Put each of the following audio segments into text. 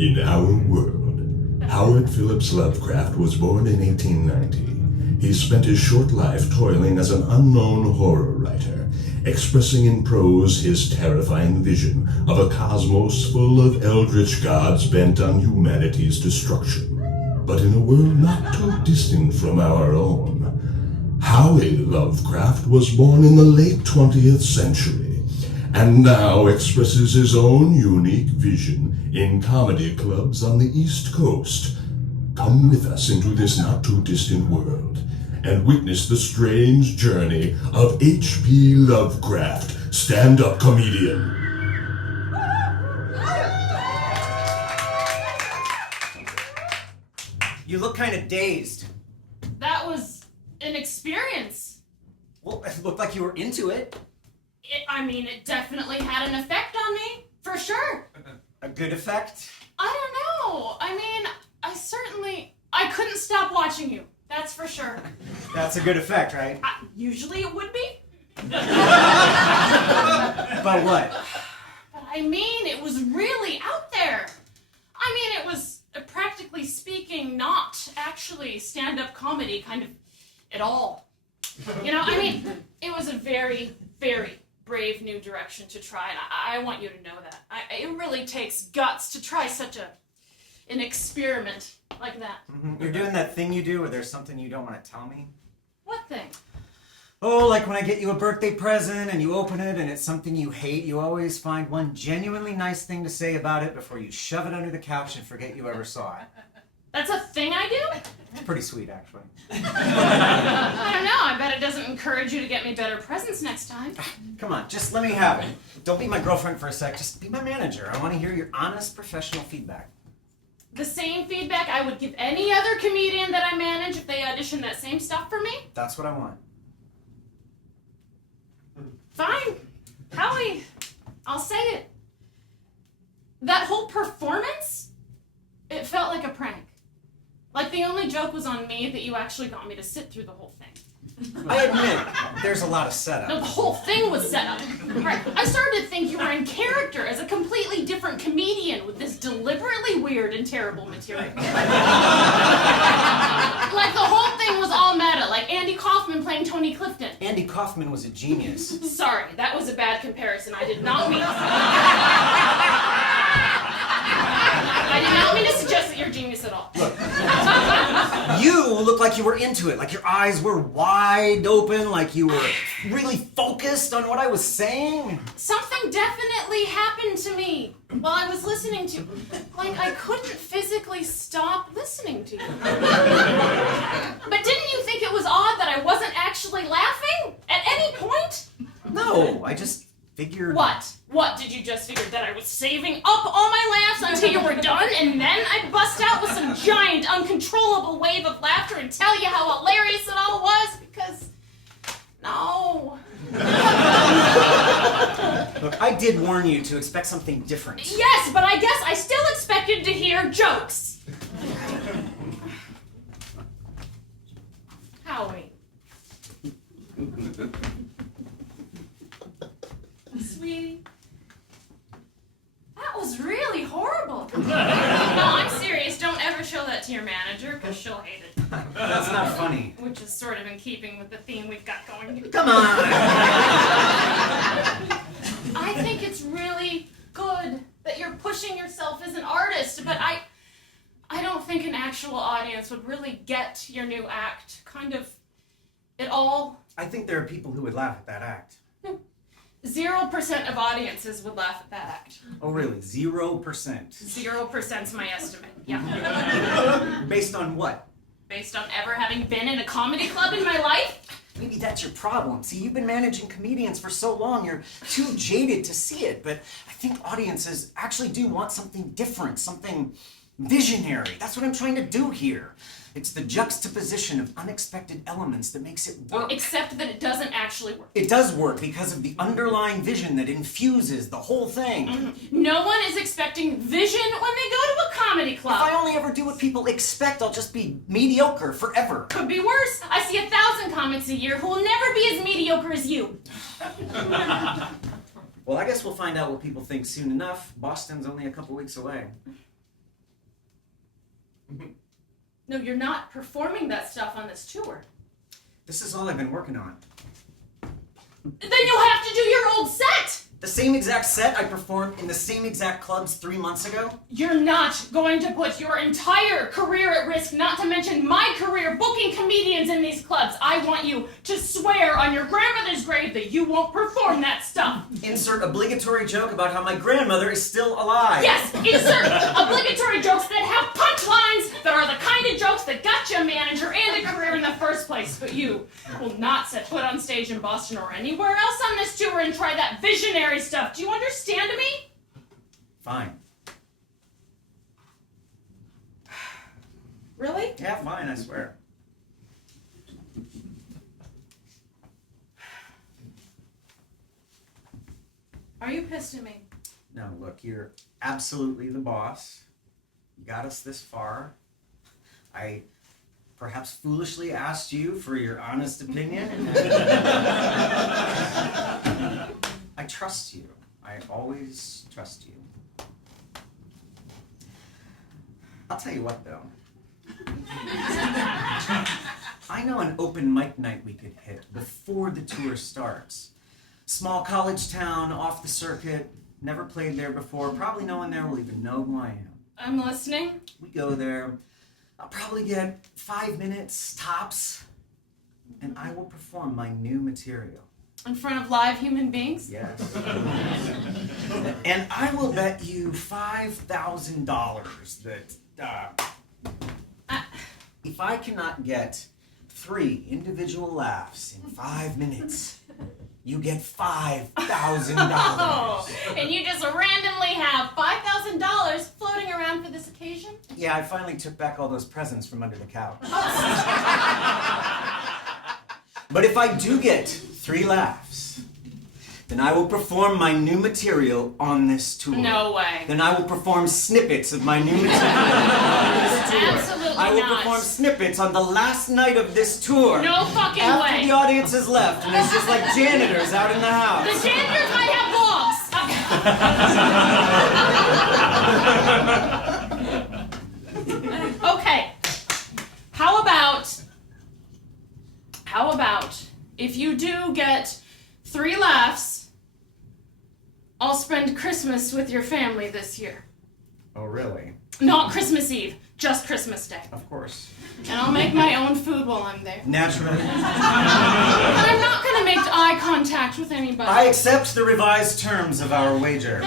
In our world, Howard Phillips Lovecraft was born in 1890. He spent his short life toiling as an unknown horror writer, expressing in prose his terrifying vision of a cosmos full of eldritch gods bent on humanity's destruction. But in a world not too distant from our own, Howie Lovecraft was born in the late 20th century, and now expresses his own unique vision in comedy clubs on the East Coast. Come with us into this not-too-distant world and witness the strange journey of H.P. Lovecraft, stand-up comedian. You look kind of dazed. That was an experience. Well, it looked like you were into it. It definitely had an effect on me, for sure. A good effect? I don't know. I couldn't stop watching you. That's for sure. That's a good effect, right? Usually it would be. But what? But it was really out there. It was, practically speaking, not actually stand-up comedy kind of at all. It was a very, very brave new direction to try, and I want you to know that. It really takes guts to try such an experiment like that. Mm-hmm. You're doing that thing you do where there's something you don't want to tell me? What thing? Oh, like when I get you a birthday present and you open it and it's something you hate, you always find one genuinely nice thing to say about it before you shove it under the couch and forget you ever saw it. That's a thing I do? It's pretty sweet, actually. I don't know. I bet it doesn't encourage you to get me better presents next time. Come on, just let me have it. Don't be my girlfriend for a sec. Just be my manager. I want to hear your honest, professional feedback. The same feedback I would give any other comedian that I manage if they audition that same stuff for me? That's what I want. Fine. Howie, I'll say it. That whole performance, it felt like a prank. Like the only joke was on me that you actually got me to sit through the whole thing. I admit, there's a lot of setup. No, the whole thing was set up. Right. I started to think you were in character as a completely different comedian with this deliberately weird and terrible material. Like the whole thing was all meta, like Andy Kaufman playing Tony Clifton. Andy Kaufman was a genius. Sorry, that was a bad comparison. I did not mean to suggest that you're a genius at all. Look, you look like you were into it, like your eyes were wide open, like you were really focused on what I was saying. Something definitely happened to me while I was listening to you. Like I couldn't physically stop listening to you. But didn't you think it was odd that I wasn't actually laughing at any point? No, I just figured... What? What did you just figure? That I was saving up all my laughs until you were done, and then I'd bust out with some giant, uncontrollable wave of laughter and tell you how hilarious it all was? Because... no. Look, I did warn you to expect something different. Yes, but I guess I still expected to hear jokes. Howie. Sweetie. That was really horrible. No, I'm serious. Don't ever show that to your manager, because she'll hate it. That's not funny. Which is sort of in keeping with the theme we've got going here. Come on! I think it's really good that you're pushing yourself as an artist, but I don't think an actual audience would really get your new act, kind of, at all. I think there are people who would laugh at that act. 0% of audiences would laugh at that act. Oh, really? 0%? 0%'s my estimate, yeah. Based on what? Based on ever having been in a comedy club in my life? Maybe that's your problem. See, you've been managing comedians for so long, you're too jaded to see it, but I think audiences actually do want something different, something visionary. That's what I'm trying to do here. It's the juxtaposition of unexpected elements that makes it work. Except that it doesn't actually work. It does work because of the underlying vision that infuses the whole thing. Mm-hmm. No one is expecting vision when they go to a comedy club. If I only ever do what people expect, I'll just be mediocre forever. Could be worse. I see 1,000 comics a year who will never be as mediocre as you. Well, I guess we'll find out what people think soon enough. Boston's only a couple weeks away. No, you're not performing that stuff on this tour. This is all I've been working on. Then you'll have to do your old set! The same exact set I performed in the same exact clubs 3 months ago? You're not going to put your entire career at risk, not to mention my career booking comedians in these clubs. I want you to swear on your grandmother's grave that you won't perform that stuff. Insert obligatory joke about how my grandmother is still alive. Yes, insert obligatory jokes that have punchlines that are the kind of jokes that got you a manager and a career in the first place. But you will not set foot on stage in Boston or anywhere else on this tour and try that visionary stuff. Do you understand me? Fine. Really? Yeah, fine, I swear. Are you pissed at me? No, look, you're absolutely the boss. You got us this far. I perhaps foolishly asked you for your honest opinion. I trust you. I always trust you. I'll tell you what, though. I know an open mic night we could hit before the tour starts. Small college town, off the circuit, never played there before. Probably no one there will even know who I am. I'm listening. We go there. I'll probably get 5 minutes, tops, and I will perform my new material. In front of live human beings? Yes. And I will bet you $5,000 that if I cannot get 3 individual laughs in 5 minutes, you get $5,000. Oh, and you just randomly have $5,000 floating around for this occasion? Yeah, I finally took back all those presents from under the couch. But if I do get 3 laughs, then I will perform my new material on this tour. No way. Then I will perform snippets of my new material on this tour. Absolutely I will not. perform snippets on the last night of this tour. No fucking After way. the audience has left, and it's just like janitors out in the house. The janitors might have dogs. Okay. How about if you do get 3 laughs, I'll spend Christmas with your family this year. Oh, really? Not Christmas Eve, just Christmas Day. Of course. And I'll make my own food while I'm there. Naturally. And I'm not gonna make eye contact with anybody. I accept the revised terms of our wager.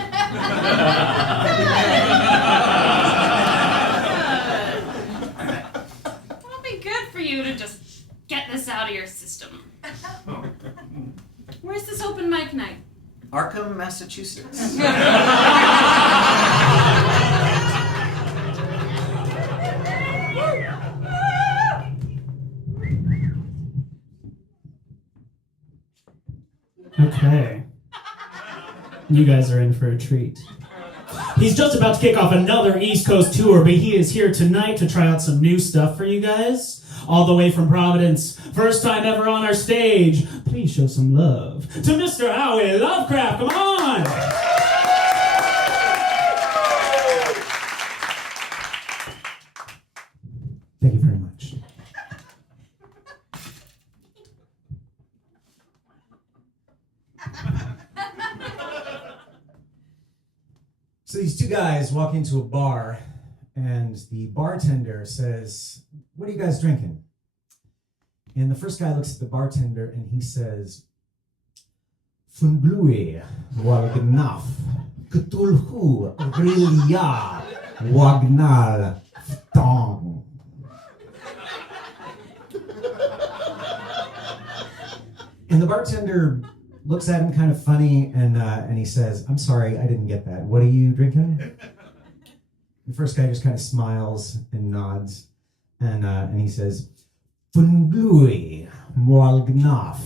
It'll be good for you to just get this out of your system. Where's this open mic night? Arkham, Massachusetts. Okay. You guys are in for a treat. He's just about to kick off another East Coast tour, but he is here tonight to try out some new stuff for you guys. All the way from Providence. First time ever on our stage. Please show some love to Mr. Howie Lovecraft. Come on! Thank you very much. So these 2 guys walk into a bar, and the bartender says, "What are you guys drinking?" And the first guy looks at the bartender and he says, "Fun blue, wagnaf, Cthulhu, Rilya, Wagnal, Ftong." And the bartender looks at him kind of funny, and he says, "I'm sorry, I didn't get that. What are you drinking?" The first guy just kind of smiles and nods, and he says, "Fun blue, Wagnaf,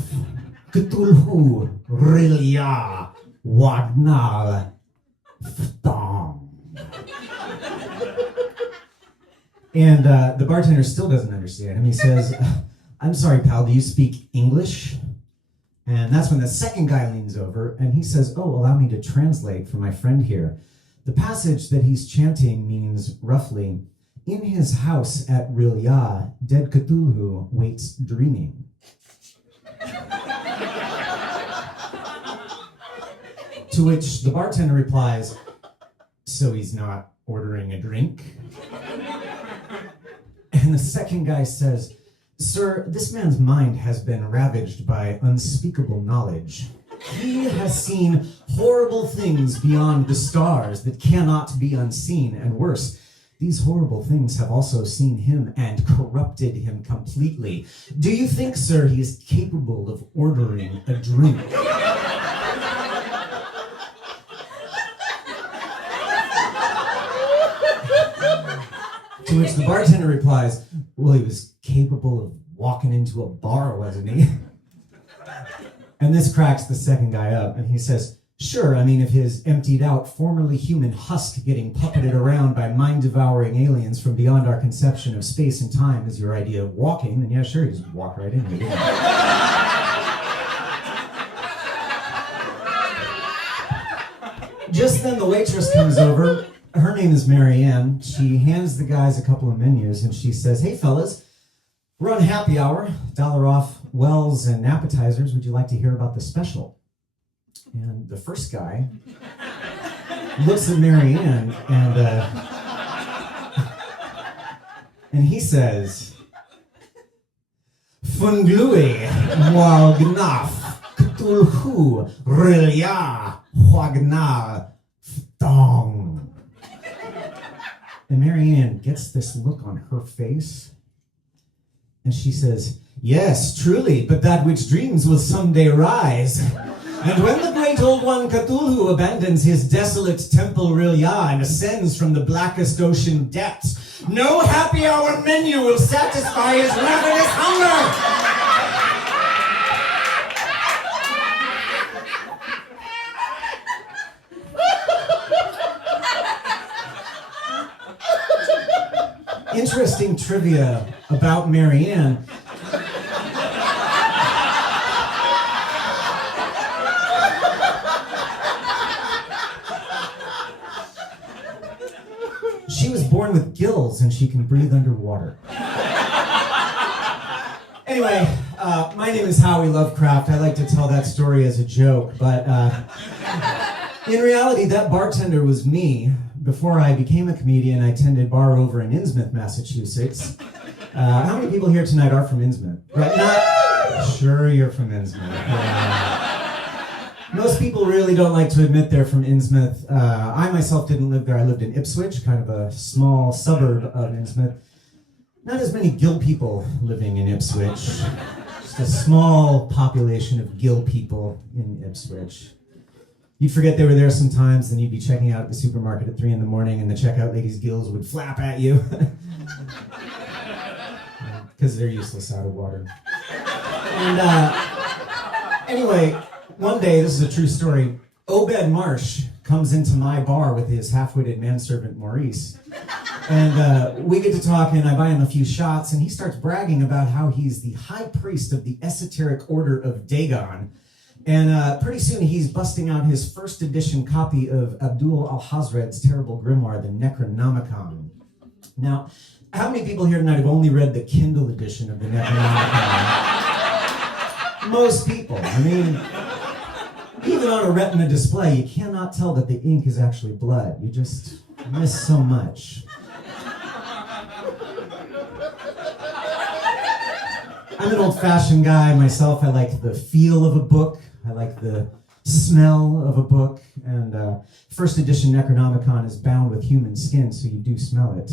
Cthulhu, Rilya, Wagnal, Ftong." And the bartender still doesn't understand him. He says, "I'm sorry, pal, do you speak English?" And that's when the second guy leans over and he says, "Oh, allow me to translate for my friend here. The passage that he's chanting means roughly, In his house at Rilya, dead Cthulhu waits dreaming. To which the bartender replies, so he's not ordering a drink? And the second guy says, sir, this man's mind has been ravaged by unspeakable knowledge. He has seen horrible things beyond the stars that cannot be unseen, and worse, these horrible things have also seen him and corrupted him completely. Do you think, sir, he is capable of ordering a drink? To which the bartender replies, well, he was capable of walking into a bar, wasn't he? And this cracks the second guy up, and he says, sure, I mean, if his emptied out, formerly human husk getting puppeted around by mind-devouring aliens from beyond our conception of space and time is your idea of walking, then yeah, sure, you just walk right into it. Just then the waitress comes over. Her name is Marianne. She hands the guys a couple of menus, and she says, hey, fellas, we're on happy hour, $1 off wells and appetizers. Would you like to hear about the special? And the first guy looks at Marianne, and he says, Funglui, Wagnaf, Cthulhu, Rilya, Wagna, Ftong. And Marianne gets this look on her face, and she says, yes, truly, but that which dreams will someday rise. And when the great old one Cthulhu abandons his desolate temple Rilya and ascends from the blackest ocean depths, no happy hour menu will satisfy his ravenous hunger! Interesting trivia about Marianne. She was born with gills and she can breathe underwater. Anyway, my name is Howie Lovecraft. I like to tell that story as a joke, but in reality, that bartender was me. Before I became a comedian, I tended bar over in Innsmouth, Massachusetts. How many people here tonight are from Innsmouth? Right? Not sure you're from Innsmouth. Most people really don't like to admit they're from Innsmouth. I myself didn't live there. I lived in Ipswich, kind of a small suburb of Innsmouth. Not as many Gill people living in Ipswich. Just a small population of Gill people in Ipswich. You'd forget they were there sometimes, then you'd be checking out at the supermarket at 3 in the morning and the checkout lady's gills would flap at you. Because they're useless out of water. And anyway, one day, this is a true story, Obed Marsh comes into my bar with his half-witted manservant Maurice. And we get to talking, I buy him a few shots, and he starts bragging about how he's the high priest of the esoteric order of Dagon. And pretty soon he's busting out his first edition copy of Abdul al-Hazred's terrible grimoire, the Necronomicon. Now, how many people here tonight have only read the Kindle edition of the Necronomicon? Most people. I mean, even on a retina display, you cannot tell that the ink is actually blood. You just miss so much. I'm an old-fashioned guy myself. I like the feel of a book. I like the smell of a book, and first edition Necronomicon is bound with human skin, so you do smell it.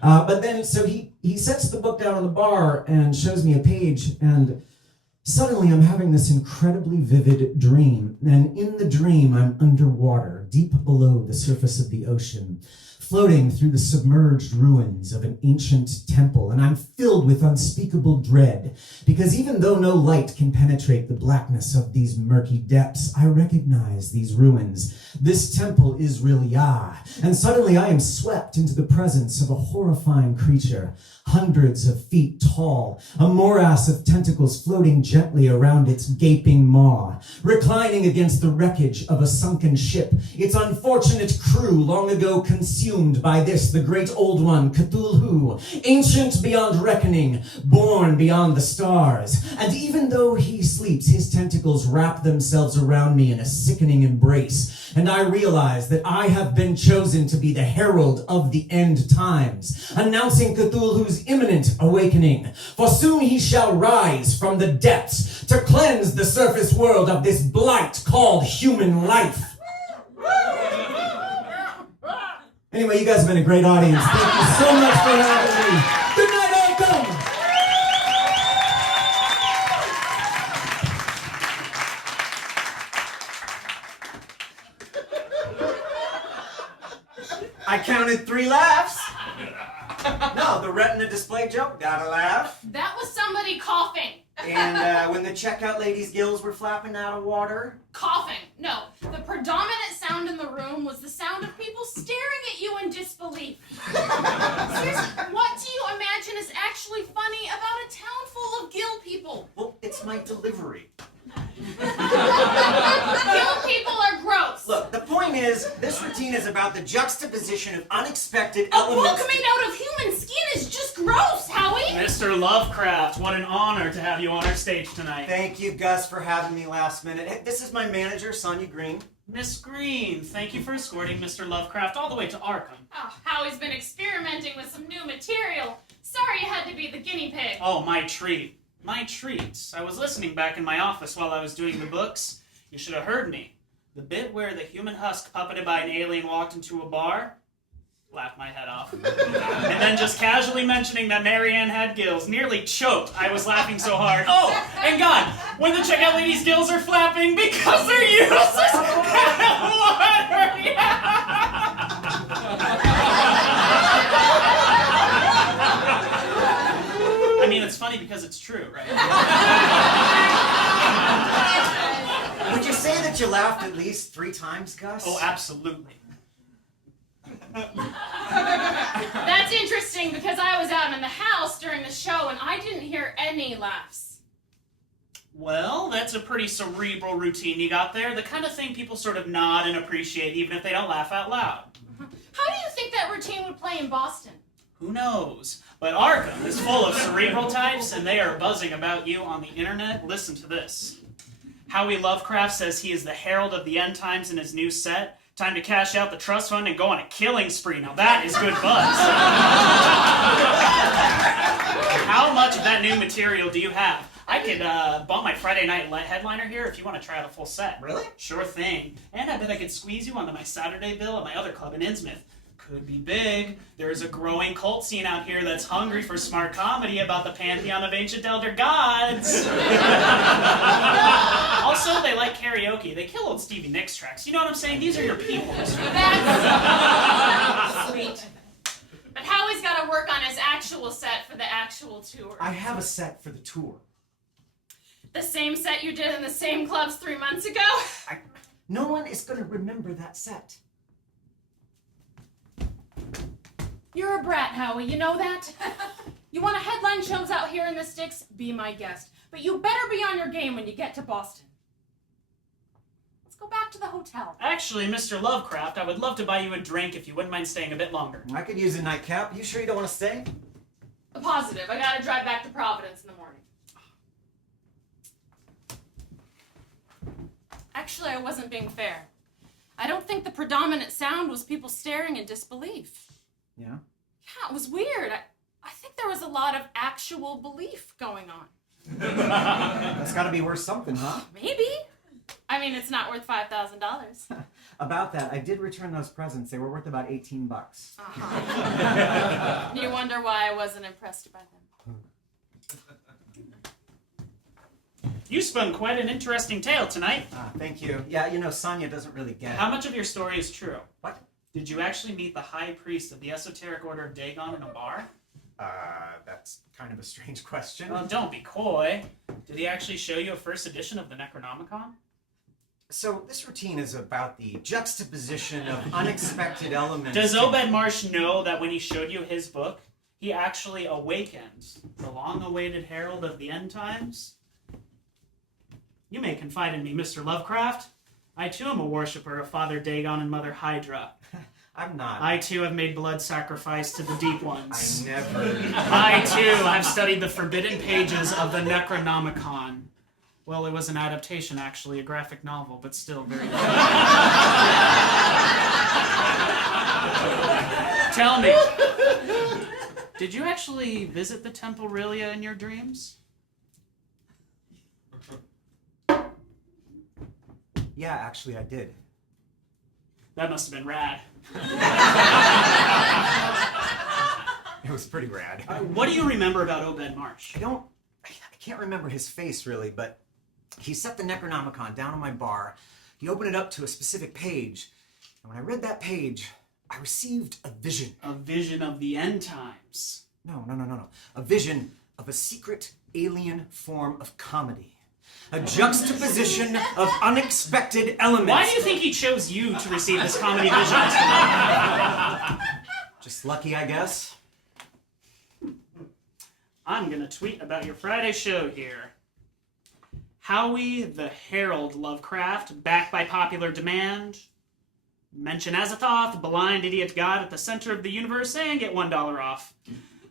But then, so he sets the book down on the bar and shows me a page, and suddenly I'm having this incredibly vivid dream, and in the dream I'm underwater, deep below the surface of the ocean, floating through the submerged ruins of an ancient temple, and I'm filled with unspeakable dread, because even though no light can penetrate the blackness of these murky depths, I recognize these ruins. This temple is Rilya, and suddenly I am swept into the presence of a horrifying creature, hundreds of feet tall, a morass of tentacles floating gently around its gaping maw, reclining against the wreckage of a sunken ship, its unfortunate crew long ago consumed consumed by this, the great old one, Cthulhu, ancient beyond reckoning, born beyond the stars. And even though he sleeps, his tentacles wrap themselves around me in a sickening embrace, and I realize that I have been chosen to be the herald of the end times, announcing Cthulhu's imminent awakening. For soon he shall rise from the depths to cleanse the surface world of this blight called human life. Anyway, you guys have been a great audience. Thank you so much for having me. Good night, Arkham! I counted 3 laughs. No, the retina display joke, gotta laugh. That was somebody coughing. And when the checkout lady's gills were flapping out of water. Coughing. No, the predominant sound in the room was the sound of people staring at you in disbelief. Seriously, what do you imagine is actually funny about a town full of gill people? Well, it's my delivery. Gill people are gross. Look, the point is, this routine is about the juxtaposition of unexpected A book elements. made out of human skin is just gross, Howie. Mr. Lovecraft, what an honor to have you on our stage tonight. Thank you, Gus, for having me last minute. Hey, this is my manager, Sonia Green. Miss Green, thank you for escorting Mr. Lovecraft all the way to Arkham. Oh, Howie's been experimenting with some new material. Sorry you had to be the guinea pig. Oh, my treat. My treat. I was listening back in my office while I was doing the books. You should have heard me. The bit where the human husk puppeted by an alien walked into a bar, laughed my head off. And then just casually mentioning that Marianne had gills, nearly choked. I was laughing so hard. Oh, and God, when the checkout lady's gills are flapping because they're useless. I mean, it's funny because it's true, right? Would you say that you laughed at least 3 times, Gus? Oh, absolutely. That's interesting because I was out in the house during the show and I didn't hear any laughs. Well, that's a pretty cerebral routine you got there. The kind of thing people sort of nod and appreciate even if they don't laugh out loud. How do you think that routine would play in Boston? Who knows? But Arkham is full of cerebral types and they are buzzing about you on the internet. Listen to this. Howie Lovecraft says he is the herald of the end times in his new set. Time to cash out the trust fund and go on a killing spree. Now that is good buzz. How much of that new material do you have? I could bump my Friday night headliner here if you want to try out a full set. Really? Sure thing. And I bet I could squeeze you onto my Saturday bill at my other club in Innsmouth. Could be big. There's a growing cult scene out here that's hungry for smart comedy about the pantheon of ancient elder gods. Also, they like karaoke. They kill old Stevie Nicks tracks. You know what I'm saying? These are your people. That's sweet. But Howie's got to work on his actual set for the actual tour. I have a set for the tour. The same set you did in the same clubs 3 months ago? No one is going to remember that set. You're a brat, Howie. You know that? You want to headline shows out here in the sticks? Be my guest. But you better be on your game when you get to Boston. Let's go back to the hotel. Actually, Mr. Lovecraft, I would love to buy you a drink if you wouldn't mind staying a bit longer. I could use a nightcap. You sure you don't want to stay? Positive. I gotta drive back to Providence in the morning. Actually, I wasn't being fair. I don't think the predominant sound was people staring in disbelief. Yeah? Yeah, it was weird. I think there was a lot of actual belief going on. That's got to be worth something, huh? Maybe. I mean, it's not worth $5,000. About that, I did return those presents. They were worth about $18. Uh-huh. You wonder why I wasn't impressed by them. You spun quite an interesting tale tonight. Thank you. Yeah, you know, Sonia doesn't really get it. How much of your story is true? What? Did you actually meet the high priest of the esoteric order of Dagon in a bar? That's kind of a strange question. Oh, don't be coy. Did he actually show you a first edition of the Necronomicon? So, this routine is about the juxtaposition of unexpected elements. Does Obed Marsh know that when he showed you his book, he actually awakened the long-awaited herald of the end times? You may confide in me, Mr. Lovecraft. I too am a worshipper of Father Dagon and Mother Hydra. I'm not. I too have made blood sacrifice to the deep I ones. never. I too have studied the forbidden pages of the Necronomicon. Well, it was an adaptation, actually, a graphic novel, but still very good. Tell me, did you actually visit the Temple Rilia in your dreams? Yeah, actually, I did. That must have been rad. It was pretty rad. What do you remember about Obed Marsh? I can't remember his face really, but he set the Necronomicon down on my bar. He opened it up to a specific page, and when I read that page, I received a vision. A vision of the end times. No. A vision of a secret alien form of comedy. A juxtaposition of unexpected elements. Why do you think he chose you to receive this comedy vision? Just lucky, I guess. I'm gonna tweet about your Friday show here. Howie the Herald Lovecraft, backed by popular demand. Mention Azathoth, blind idiot god at the center of the universe, and get $1 off.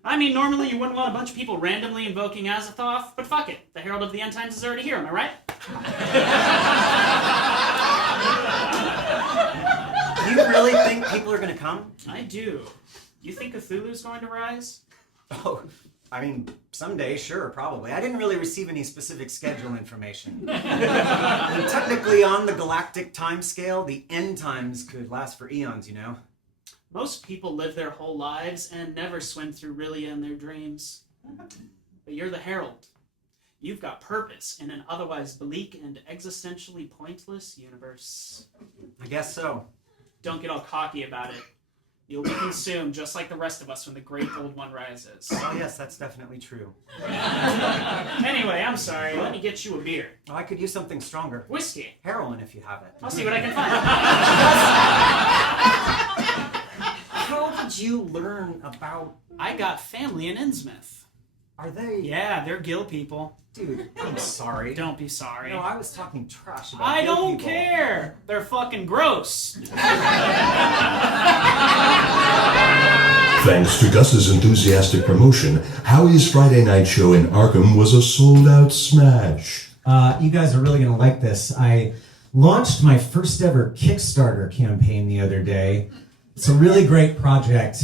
I mean, normally you wouldn't want a bunch of people randomly invoking Azathoth, but fuck it. The Herald of the End Times is already here, am I right? You really think people are gonna come? I do. You think Cthulhu's going to rise? Oh, I mean, someday, sure, probably. I didn't really receive any specific schedule information. And technically, on the galactic time scale, the end times could last for eons, you know? Most people live their whole lives and never swim through Rilia in their dreams. But you're the Herald. You've got purpose in an otherwise bleak and existentially pointless universe. I guess so. Don't get all cocky about it. You'll be consumed just like the rest of us when the Great Old One rises. Oh, yes, that's definitely true. Anyway, I'm sorry. Let me get you a beer. Oh, I could use something stronger. Whiskey. Heroin, if you have it. I'll see what I can find. How did you learn about... I got family in Innsmouth. Are they... Yeah, they're Gill people. Dude, I'm sorry. Don't be sorry. No, I was talking trash about I Gill don't people. care. They're fucking gross. Thanks to Gus's enthusiastic promotion, Howie's Friday night show in Arkham was a sold-out smash. You guys are really going to like this. I launched my first ever Kickstarter campaign the other day. It's a really great project.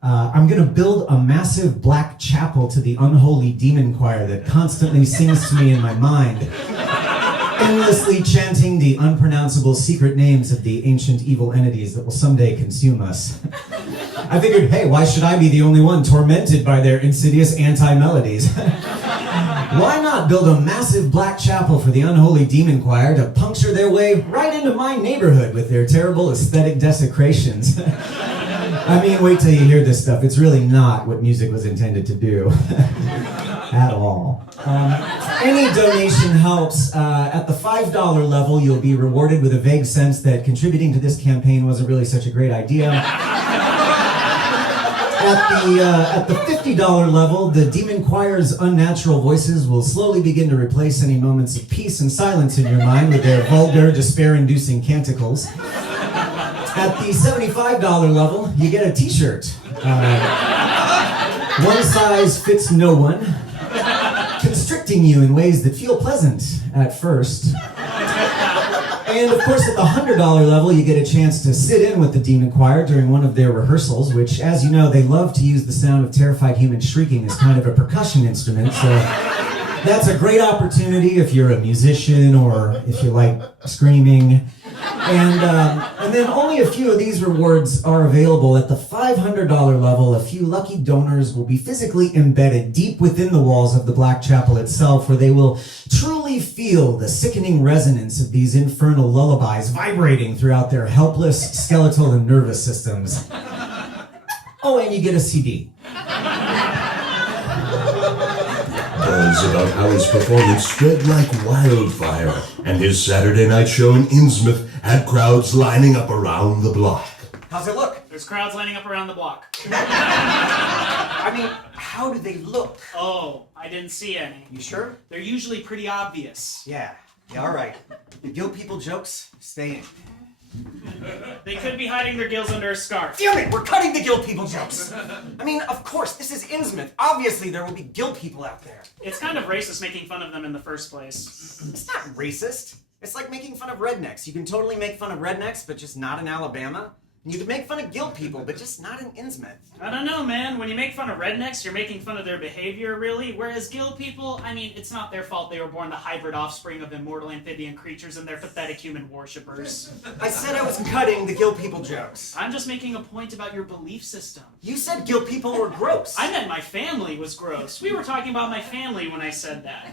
I'm going to build a massive black chapel to the unholy demon choir that constantly sings to me in my mind, endlessly chanting the unpronounceable secret names of the ancient evil entities that will someday consume us. I figured, hey, why should I be the only one tormented by their insidious anti-melodies? Why not build a massive black chapel for the unholy demon choir to puncture their way right into my neighborhood with their terrible aesthetic desecrations? I mean, wait till you hear this stuff. It's really not what music was intended to do. At all. Any donation helps. At the $5 level, you'll be rewarded with a vague sense that contributing to this campaign wasn't really such a great idea. At the $50 level, the demon choir's unnatural voices will slowly begin to replace any moments of peace and silence in your mind with their vulgar, despair-inducing canticles. At the $75 level, you get a t-shirt. One size fits no one, constricting you in ways that feel pleasant at first. And of course, at the $100 level, you get a chance to sit in with the demon choir during one of their rehearsals, which, as you know, they love to use the sound of terrified humans shrieking as kind of a percussion instrument, so that's a great opportunity if you're a musician or if you like screaming. And then only a few of these rewards are available. At the $500 level, a few lucky donors will be physically embedded deep within the walls of the Black Chapel itself, where they will truly feel the sickening resonance of these infernal lullabies vibrating throughout their helpless skeletal and nervous systems. Oh, and you get a CD. Buzz about Howie's performance spread like wildfire, and his Saturday night show in Innsmouth had crowds lining up around the block. How's it look? There's crowds lining up around the block. I mean, how do they look? Oh, I didn't see any. You sure? They're usually pretty obvious. Yeah, all right. The Gill people jokes, stay in. They could be hiding their gills under a scarf. Damn it, we're cutting the Gill People jokes. I mean, of course, this is Innsmouth. Obviously, there will be Gill People out there. It's kind of racist making fun of them in the first place. It's not racist. It's like making fun of rednecks. You can totally make fun of rednecks, but just not in Alabama. And you can make fun of Gill People, but just not in Innsmouth. I don't know, man. When you make fun of rednecks, you're making fun of their behavior, really. Whereas Gill People, I mean, it's not their fault they were born the hybrid offspring of immortal amphibian creatures and they're pathetic human worshippers. I said I was cutting the Gill People jokes. I'm just making a point about your belief system. You said Gill People were gross. I meant my family was gross. We were talking about my family when I said that.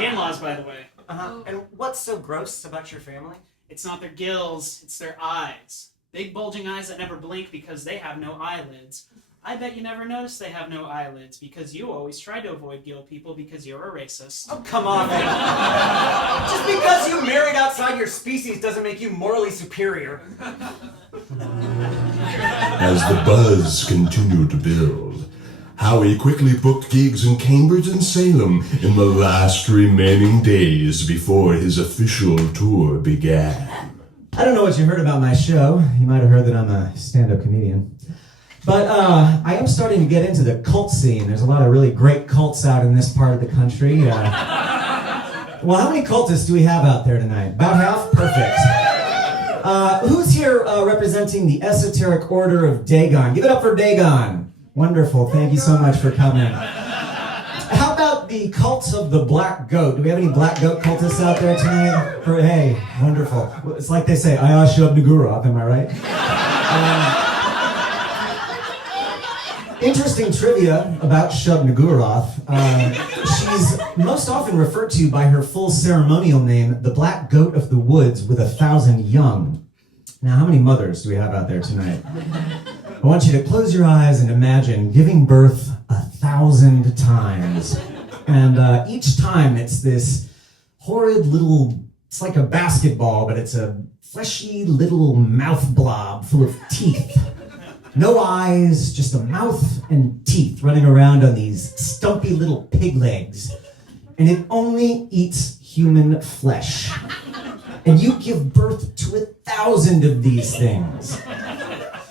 In-laws, by the way. Uh-huh. And what's so gross about your family? It's not their gills, it's their eyes. Big bulging eyes that never blink because they have no eyelids. I bet you never noticed they have no eyelids because you always try to avoid Gill People because you're a racist. Oh, come on, man. Just because you married outside your species doesn't make you morally superior. As the buzz continued to build, Howie quickly booked gigs in Cambridge and Salem in the last remaining days before his official tour began. I don't know what you heard about my show. You might have heard that I'm a stand-up comedian. But I am starting to get into the cult scene. There's a lot of really great cults out in this part of the country. Well, how many cultists do we have out there tonight? About half? Perfect. Who's here representing the Esoteric Order of Dagon? Give it up for Dagon. Wonderful. Thank you so much for coming. How about the cult of the Black Goat? Do we have any Black Goat cultists out there tonight? Hey, wonderful. It's like they say, Aya Shub Nagurov, am I right? Interesting trivia about Shub Nagurov. She's most often referred to by her full ceremonial name, the Black Goat of the Woods with 1,000 young. Now, how many mothers do we have out there tonight? I want you to close your eyes and imagine giving birth 1,000 times. And each time it's this horrid little, it's like a basketball, but it's a fleshy little mouth blob full of teeth. No eyes, just a mouth and teeth running around on these stumpy little pig legs. And it only eats human flesh. And you give birth to 1,000 of these things.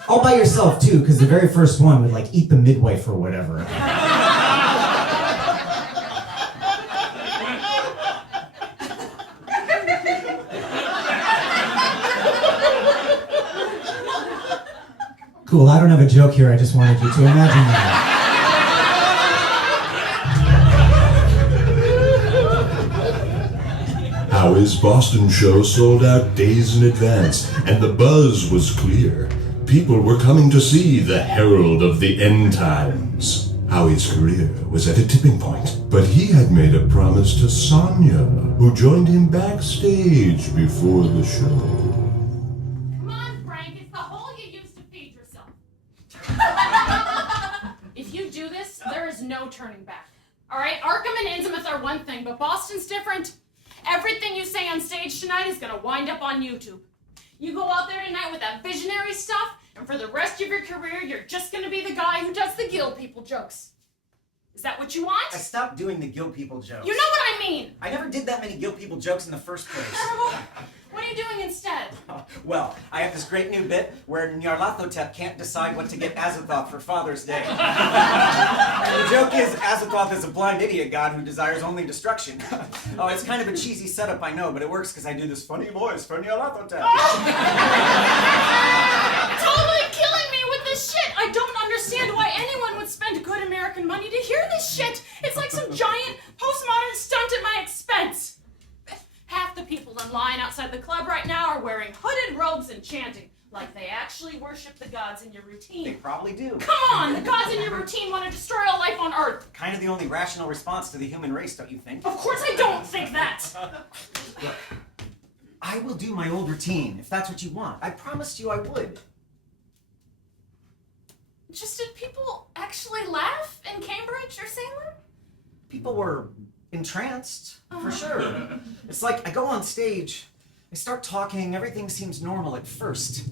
All by yourself, too, because the very first one would, like, eat the midwife or whatever. Cool, I don't have a joke here, I just wanted you to imagine that. Howie's Boston show sold out days in advance, and the buzz was clear. People were coming to see the herald of the end times. Howie's career was at a tipping point, but he had made a promise to Sonia, who joined him backstage before the show. Come on, Frank, it's the hole you used to feed yourself. If you do this, there is no turning back. All right, Arkham and Innsmouth are one thing, but Boston's different. Everything you say on stage tonight is gonna wind up on YouTube. You go out there tonight with that visionary stuff, and for the rest of your career, you're just gonna be the guy who does the Gill People jokes. Is that what you want? I stopped doing the Gill People jokes. You know what I mean! I never did that many Gill People jokes in the first place. What are you doing instead? Well, I have this great new bit where Nyarlathotep can't decide what to get Azathoth for Father's Day. And the joke is, Azathoth is a blind idiot god who desires only destruction. Oh, it's kind of a cheesy setup, I know, but it works because I do this funny voice for Nyarlathotep. Totally killing me with this shit! I don't understand why anyone would spend good American money to hear this shit! It's like some giant postmodern stunt at my expense! Half the people in line outside the club right now are wearing hooded robes and chanting, like they actually worship the gods in your They routine. probably do. Come on! The gods in your routine want to destroy all life on Earth! Kind of the only rational response to the human race, don't you think? Of course I don't think that! Look, I will do my old routine, if that's what you want. I promised you I would. Just did people actually laugh in Cambridge or Salem? People were entranced, for sure. It's like I go on stage, I start talking, everything seems normal at first.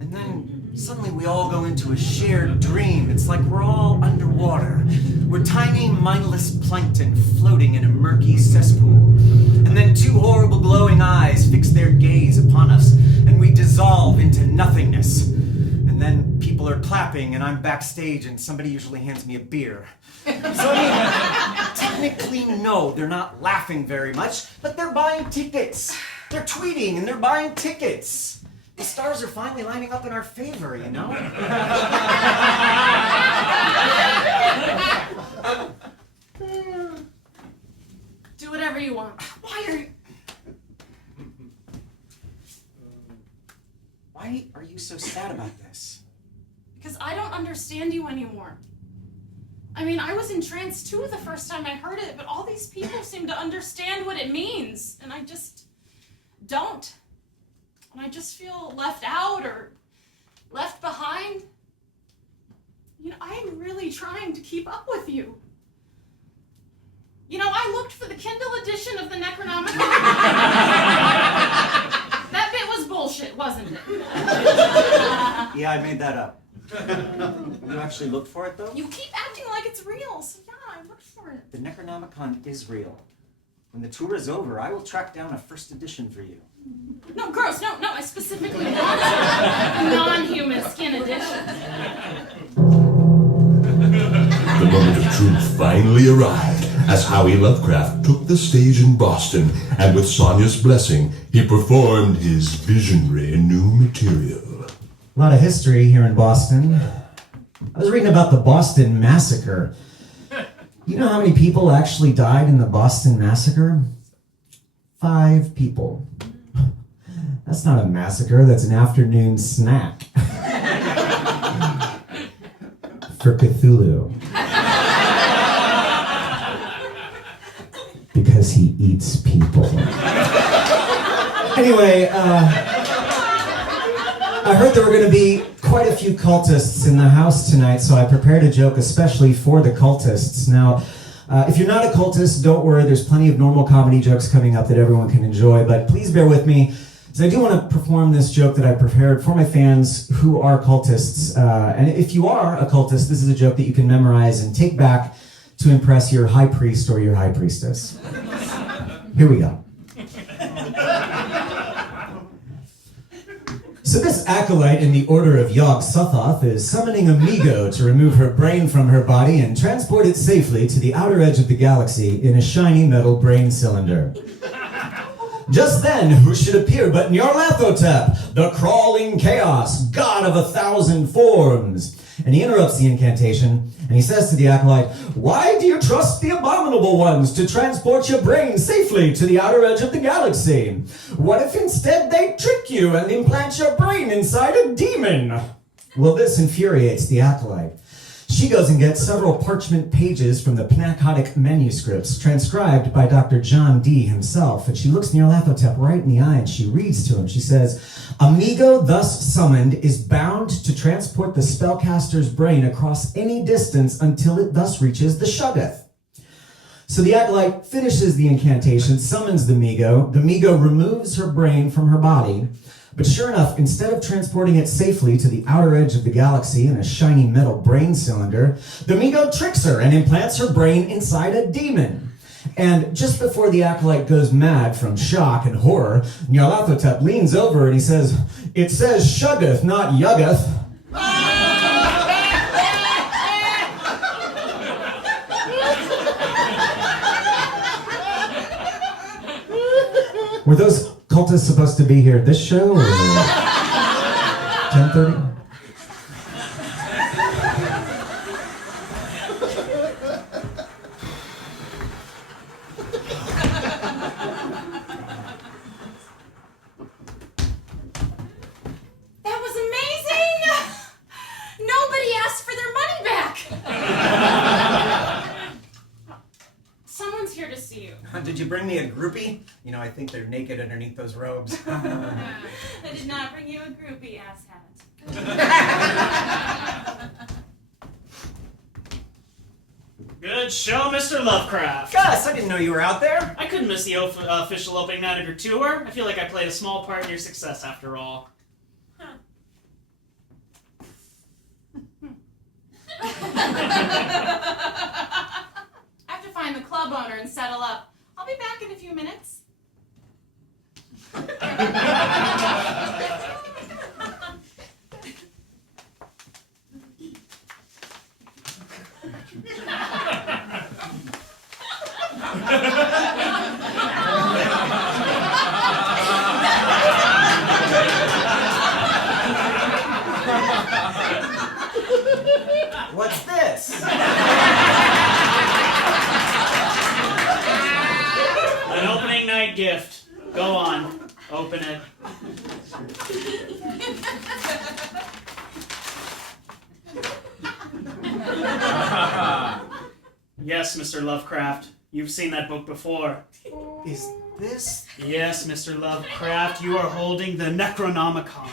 And then suddenly we all go into a shared dream. It's like we're all underwater. We're tiny, mindless plankton floating in a murky cesspool. And then two horrible glowing eyes fix their gaze upon us, and we dissolve into nothingness. And then people are clapping, and I'm backstage, and somebody usually hands me a beer. So I mean, technically, no, they're not laughing very much, but they're buying tickets. They're tweeting, and they're buying tickets. The stars are finally lining up in our favor, you know? Do whatever you want. Why are you so sad about this? Because I don't understand you anymore. I mean, I was entranced too the first time I heard it, but all these people seem to understand what it means, and I just don't. And I just feel left out or left behind. You know, I'm really trying to keep up with you. You know, I looked for the Kindle edition of the Necronomicon. That bit was bullshit, wasn't it? Yeah, I made that up. You actually looked for it, though? You keep acting like it's real, so yeah, I looked for it. The Necronomicon is real. When the tour is over, I will track down a first edition for you. No, gross, no, I specifically want a non-human skin edition. The moment of truth finally arrived as Howie Lovecraft took the stage in Boston, and with Sonia's blessing, he performed his visionary new material. A lot of history here in Boston. I was reading about the Boston Massacre. You know how many people actually died in the Boston Massacre? 5 people. That's not a massacre, that's an afternoon snack. For Cthulhu. Because he eats people. Anyway, I heard there were going to be quite a few cultists in the house tonight, so I prepared a joke especially for the cultists. Now, if you're not a cultist, don't worry, there's plenty of normal comedy jokes coming up that everyone can enjoy, but please bear with me, because I do want to perform this joke that I prepared for my fans who are cultists. And if you are a cultist, this is a joke that you can memorize and take back to impress your high priest or your high priestess. Here we go. So this acolyte in the Order of Yog-Sothoth is summoning a Migo to remove her brain from her body and transport it safely to the outer edge of the galaxy in a shiny metal brain cylinder. Just then, who should appear but Nyarlathotep, the crawling chaos, god of 1,000 forms. And he interrupts the incantation, and he says to the acolyte, "Why do you trust the abominable ones to transport your brain safely to the outer edge of the galaxy? What if instead they trick you and implant your brain inside a demon?" Well, this infuriates the acolyte. She goes and gets several parchment pages from the Pnakotic manuscripts, transcribed by Dr. John Dee himself, and she looks Nyarlathotep right in the eye and she reads to him. She says, "Amigo thus summoned is bound to transport the spellcaster's brain across any distance until it thus reaches the Shoggoth." So the acolyte finishes the incantation, summons the Migo. The Migo removes her brain from her body. But sure enough, instead of transporting it safely to the outer edge of the galaxy in a shiny metal brain cylinder, the Migo tricks her and implants her brain inside a demon. And just before the acolyte goes mad from shock and horror, Nyarlathotep leans over and he says, "It says Shoggoth, not Yuggoth." Were those cultists supposed to be here at this show, or 10:30? That was amazing! Nobody asked for their money back! Someone's here to see you. Did you bring me a groupie? You know, I think they're naked underneath those robes. I did not bring you a groupie, asshat. Good show, Mr. Lovecraft. Gus, I didn't know you were out there. I couldn't miss the official opening night of your tour. I feel like I played a small part in your success after all. be back in a few minutes. What's this? An opening night gift. Go on. Open it. Yes, Mr. Lovecraft. You've seen that book before. Is this? Yes, Mr. Lovecraft. You are holding the Necronomicon.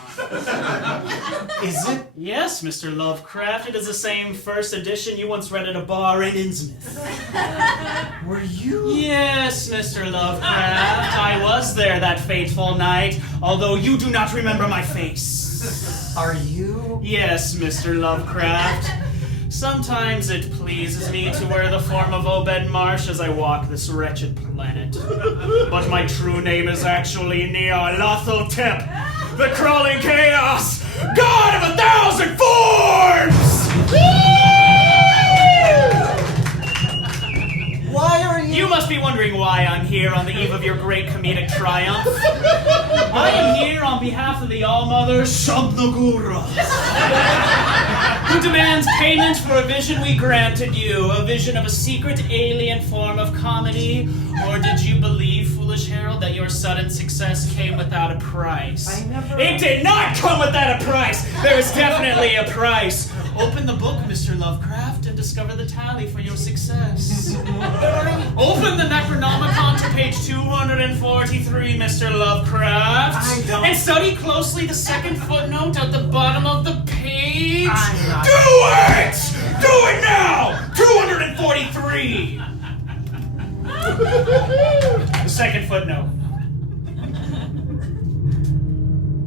Is it? Yes, Mr. Lovecraft. It is the same first edition you once read at a bar in Innsmouth. Were you? Yes, Mr. Lovecraft. I was there that fateful night, although you do not remember my face. Are you? Yes, Mr. Lovecraft. Sometimes it pleases me to wear the form of Obed Marsh as I walk this wretched planet. But my true name is actually Neel the crawling chaos, god of 1,000 forms! Why are you? You must be wondering why I'm here on the eve of your great comedic triumph. I am here on behalf of the All-Mother Shabnagura, who demands payment for a vision we granted you, a vision of a secret alien form of comedy. Or did you believe, foolish herald, that your sudden success came without a price? I never... It did not come without a price! There is definitely a price! Open the book, Mr. Lovecraft, and discover the tally for your success. Open the Necronomicon to page 243, Mr. Lovecraft. I don't... And study closely the second footnote at the bottom of the page. I'm not... Do it! Do it now! 243! The second footnote.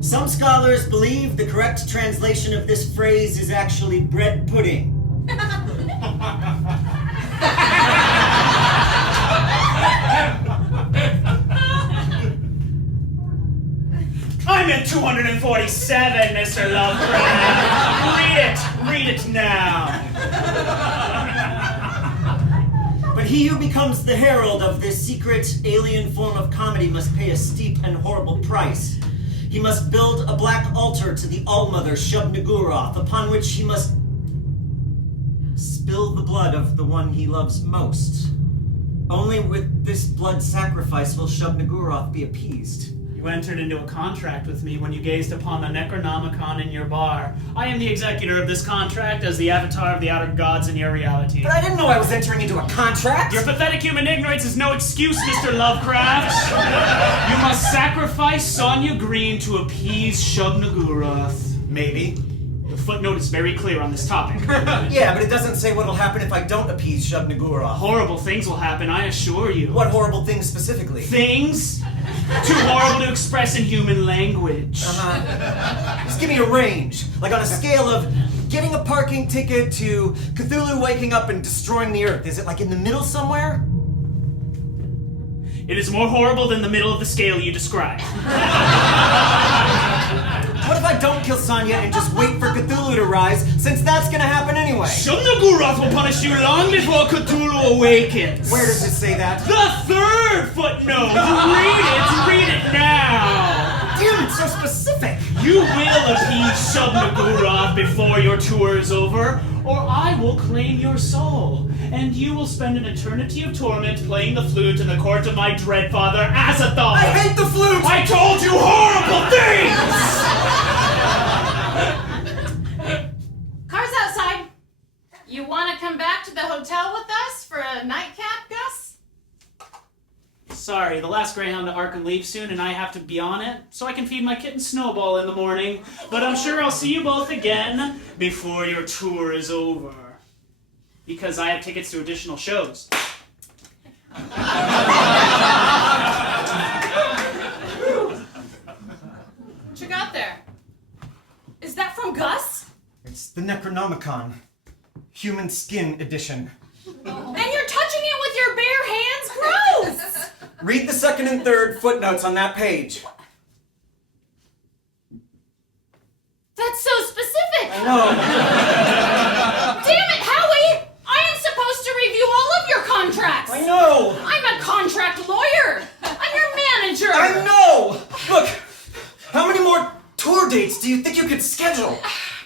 Some scholars believe the correct translation of this phrase is actually bread pudding. I'm at 247, Mr. Lovecraft. Read it now. But he who becomes the herald of this secret alien form of comedy must pay a steep and horrible price. He must build a black altar to the All-Mother Shub-Niggurath, upon which he must spill the blood of the one he loves most. Only with this blood sacrifice will Shub-Niggurath be appeased. You entered into a contract with me when you gazed upon the Necronomicon in your bar. I am the executor of this contract as the avatar of the outer gods in your reality. But I didn't know I was entering into a contract! Your pathetic human ignorance is no excuse, Mr. Lovecraft. You must sacrifice Sonia Green to appease Shub-Niggurath. Maybe. The footnote is very clear on this topic. Yeah, but it doesn't say what'll happen if I don't appease Shub-Niggurath. Horrible things will happen, I assure you. What horrible things specifically? Things? Too horrible to express in human language. Just give me a range. Like on a scale of getting a parking ticket to Cthulhu waking up and destroying the Earth. Is it like in the middle somewhere? It is more horrible than the middle of the scale you describe. What if I don't kill Sonia and just wait for Cthulhu to rise, since that's gonna happen anyway? Shub-Niggurath will punish you long before Cthulhu awakens. Where does it say that? The third footnote! Read it now! Damn, it's so specific! You will appease Shub-Niggurath before your tour is over, or I will claim your soul, and you will spend an eternity of torment playing the flute in the court of my dread father, Azathoth! I hate the flute! I told you horrible things! Car's outside. You want to come back to the hotel with us for a nightcap, Gus? Sorry, the last Greyhound to Arkham leaves soon and I have to be on it, so I can feed my kitten Snowball in the morning. But I'm sure I'll see you both again before your tour is over. Because I have tickets to additional shows. What you got there? Is that from Gus? It's the Necronomicon. Human Skin Edition. And you're touching it with your bare hands? Gross! Read the second and third footnotes on that page. That's so specific. I know. Damn it, Howie! I am supposed to review all of your contracts. I know. I'm a contract lawyer. I'm your manager. I know. Look, how many more tour dates do you think you could schedule?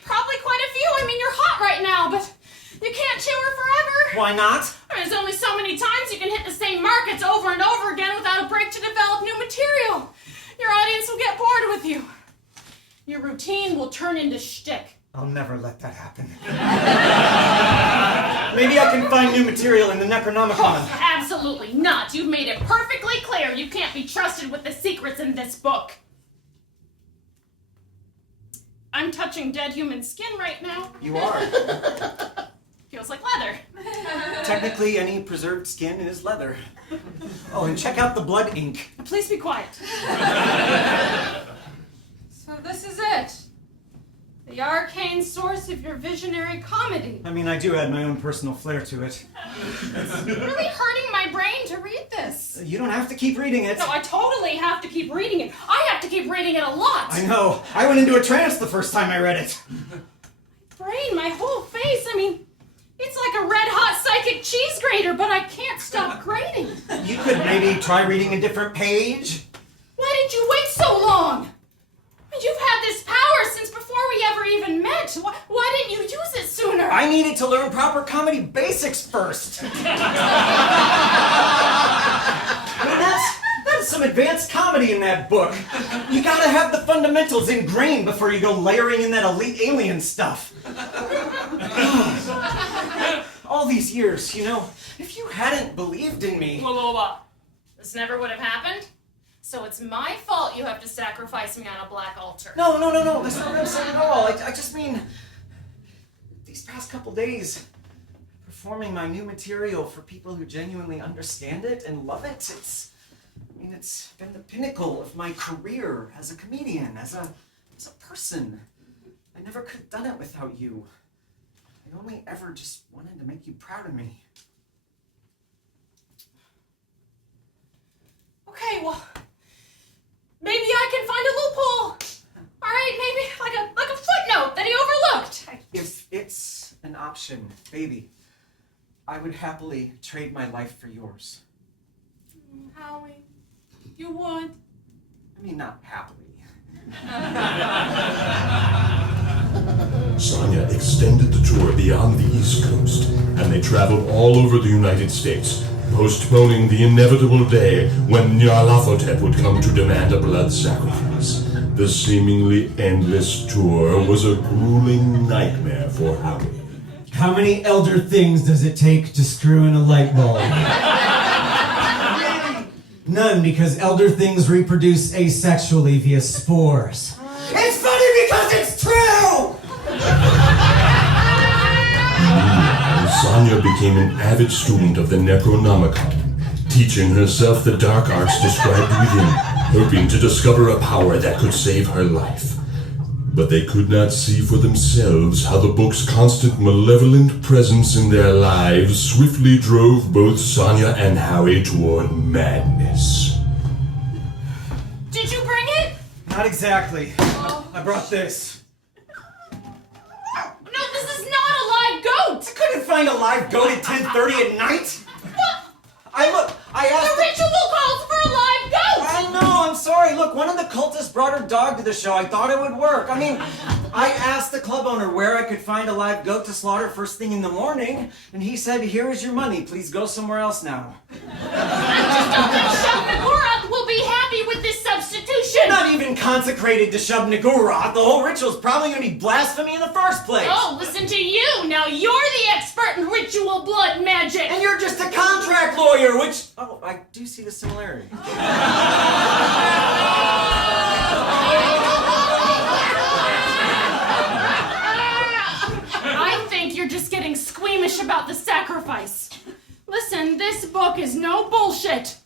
Probably quite a few. I mean, you're hot right now, but you can't tour forever. Why not? There's only so many times you can hit the same markets over and over again without a break to develop new material. Your audience will get bored with you. Your routine will turn into shtick. I'll never let that happen. Maybe I can find new material in the Necronomicon. Oh, absolutely not. You've made it perfectly clear you can't be trusted with the secrets in this book. I'm touching dead human skin right now. You are. Feels like leather. Technically, any preserved skin is leather. Oh, and check out the blood ink. Please be quiet. So this is it. The arcane source of your visionary comedy. I mean, I do add my own personal flair to it. It's really hurting my brain to read this. You don't have to keep reading it. No, I totally have to keep reading it. I have to keep reading it a lot. I know. I went into a trance the first time I read it. Brain, my whole face. I mean, it's like a red-hot psychic cheese grater, but I can't stop grating. You could maybe try reading a different page. Why did you wait so long? You've had this power since before we ever even met. Why didn't you use it sooner? I needed to learn proper comedy basics first. I mean, that's some advanced comedy in that book. You gotta have the fundamentals ingrained before you go layering in that elite alien stuff. All these years, you know, if you hadn't believed in me... Whoa. This never would have happened? So it's my fault you have to sacrifice me on a black altar. No, that's not what I'm saying at all. I just mean, these past couple days, performing my new material for people who genuinely understand it and love it, it's been the pinnacle of my career as a comedian, as a person. I never could have done it without you. I only ever just wanted to make you proud of me. Okay, well, maybe I can find a loophole. All right, maybe like a footnote that he overlooked. If it's an option, baby, I would happily trade my life for yours. Howie, you would? I mean, not happily. Sonia extended the tour beyond the East Coast, and they traveled all over the United States, postponing the inevitable day when Nyarlathotep would come to demand a blood sacrifice. The seemingly endless tour was a grueling nightmare for Howie. How many elder things does it take to screw in a light bulb? None, because elder things reproduce asexually via spores. It's funny because it's true! Sonia became an avid student of the Necronomicon, teaching herself the dark arts described within, hoping to discover a power that could save her life. But they could not see for themselves how the book's constant malevolent presence in their lives swiftly drove both Sonia and Howie toward madness. Did you bring it? Not exactly. I brought this. No, this is not a live goat. I couldn't find a live goat at 10:30 at night. I asked... The ritual calls for a live goat. I know, I'm sorry. Look, one of the cultists brought her dog to the show. I thought it would work. I mean, I asked the club owner where I could find a live goat to slaughter first thing in the morning, and he said, "Here is your money. Please go somewhere else now." Shub-Nagurath will be happy with this substitution. You're not even consecrated to Shub-Nagurath. The whole ritual's probably going to be blasphemy in the first place. Oh, listen to you. Now you're the expert in ritual blood magic. And you're just a contract lawyer, which... Oh, I do see the similarity. I think you're just getting squeamish about the sacrifice. Listen, this book is no bullshit.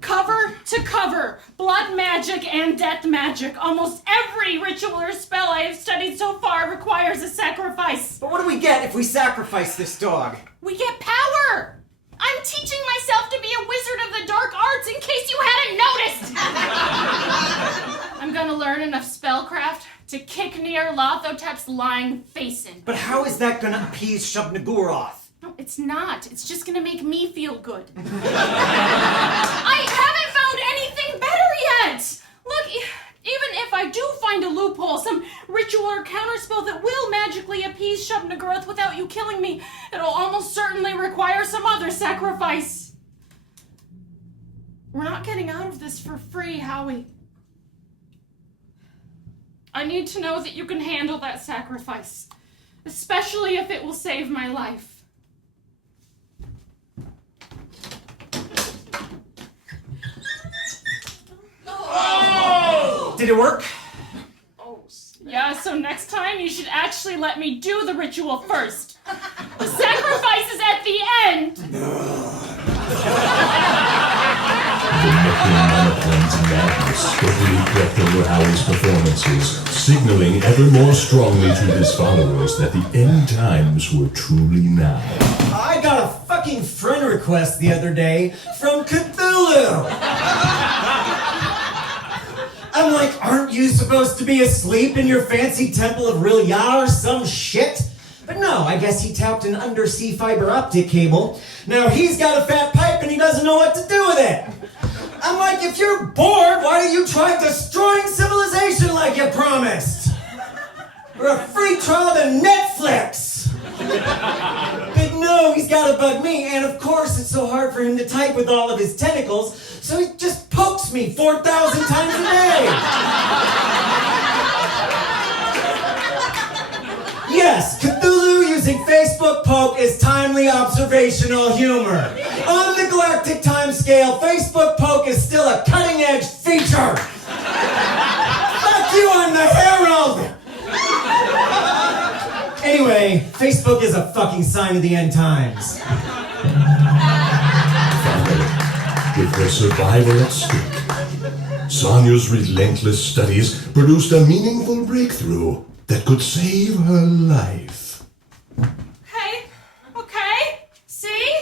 Cover to cover, blood magic and death magic. Almost every ritual or spell I have studied so far requires a sacrifice. But what do we get if we sacrifice this dog? We get power. I'm teaching myself to be a wizard of the dark arts in case you gonna learn enough spellcraft to kick Nir Lothotep's lying face in. But how is that gonna appease Shub-Niggurath? No, it's not. It's just gonna make me feel good. I haven't found anything better yet! Look, even if I do find a loophole, some ritual or counterspell that will magically appease Shub-Niggurath without you killing me, it'll almost certainly require some other sacrifice. We're not getting out of this for free, Howie. I need to know that you can handle that sacrifice, especially if it will save my life. Did it work? Yeah, so next time you should actually let me do the ritual first. The sacrifice is at the end! The necromancer's madness steadily crept over Howie's performances, signaling ever more strongly to his followers that the end times were truly now. I got a fucking friend request the other day from Cthulhu! I'm like, aren't you supposed to be asleep in your fancy temple of Rilyar or some shit? But no, I guess he tapped an undersea fiber optic cable. Now he's got a fat pipe and he doesn't know what to do with it. I'm like, if you're bored, why don't you try destroying civilization like you promised? Or a free trial to Netflix. But no, he's gotta bug me, and of course it's so hard for him to type with all of his tentacles, so he just pokes me 4,000 times a day. Yes, Cthulhu using Facebook poke is timely observational humor. On the galactic time scale, Facebook poke is still a cutting-edge feature. Fuck you, I'm the Herald! Anyway, Facebook is a fucking sign of the end times. Finally, with her survival at stake, Sonia's relentless studies produced a meaningful breakthrough that could save her life. Okay, see?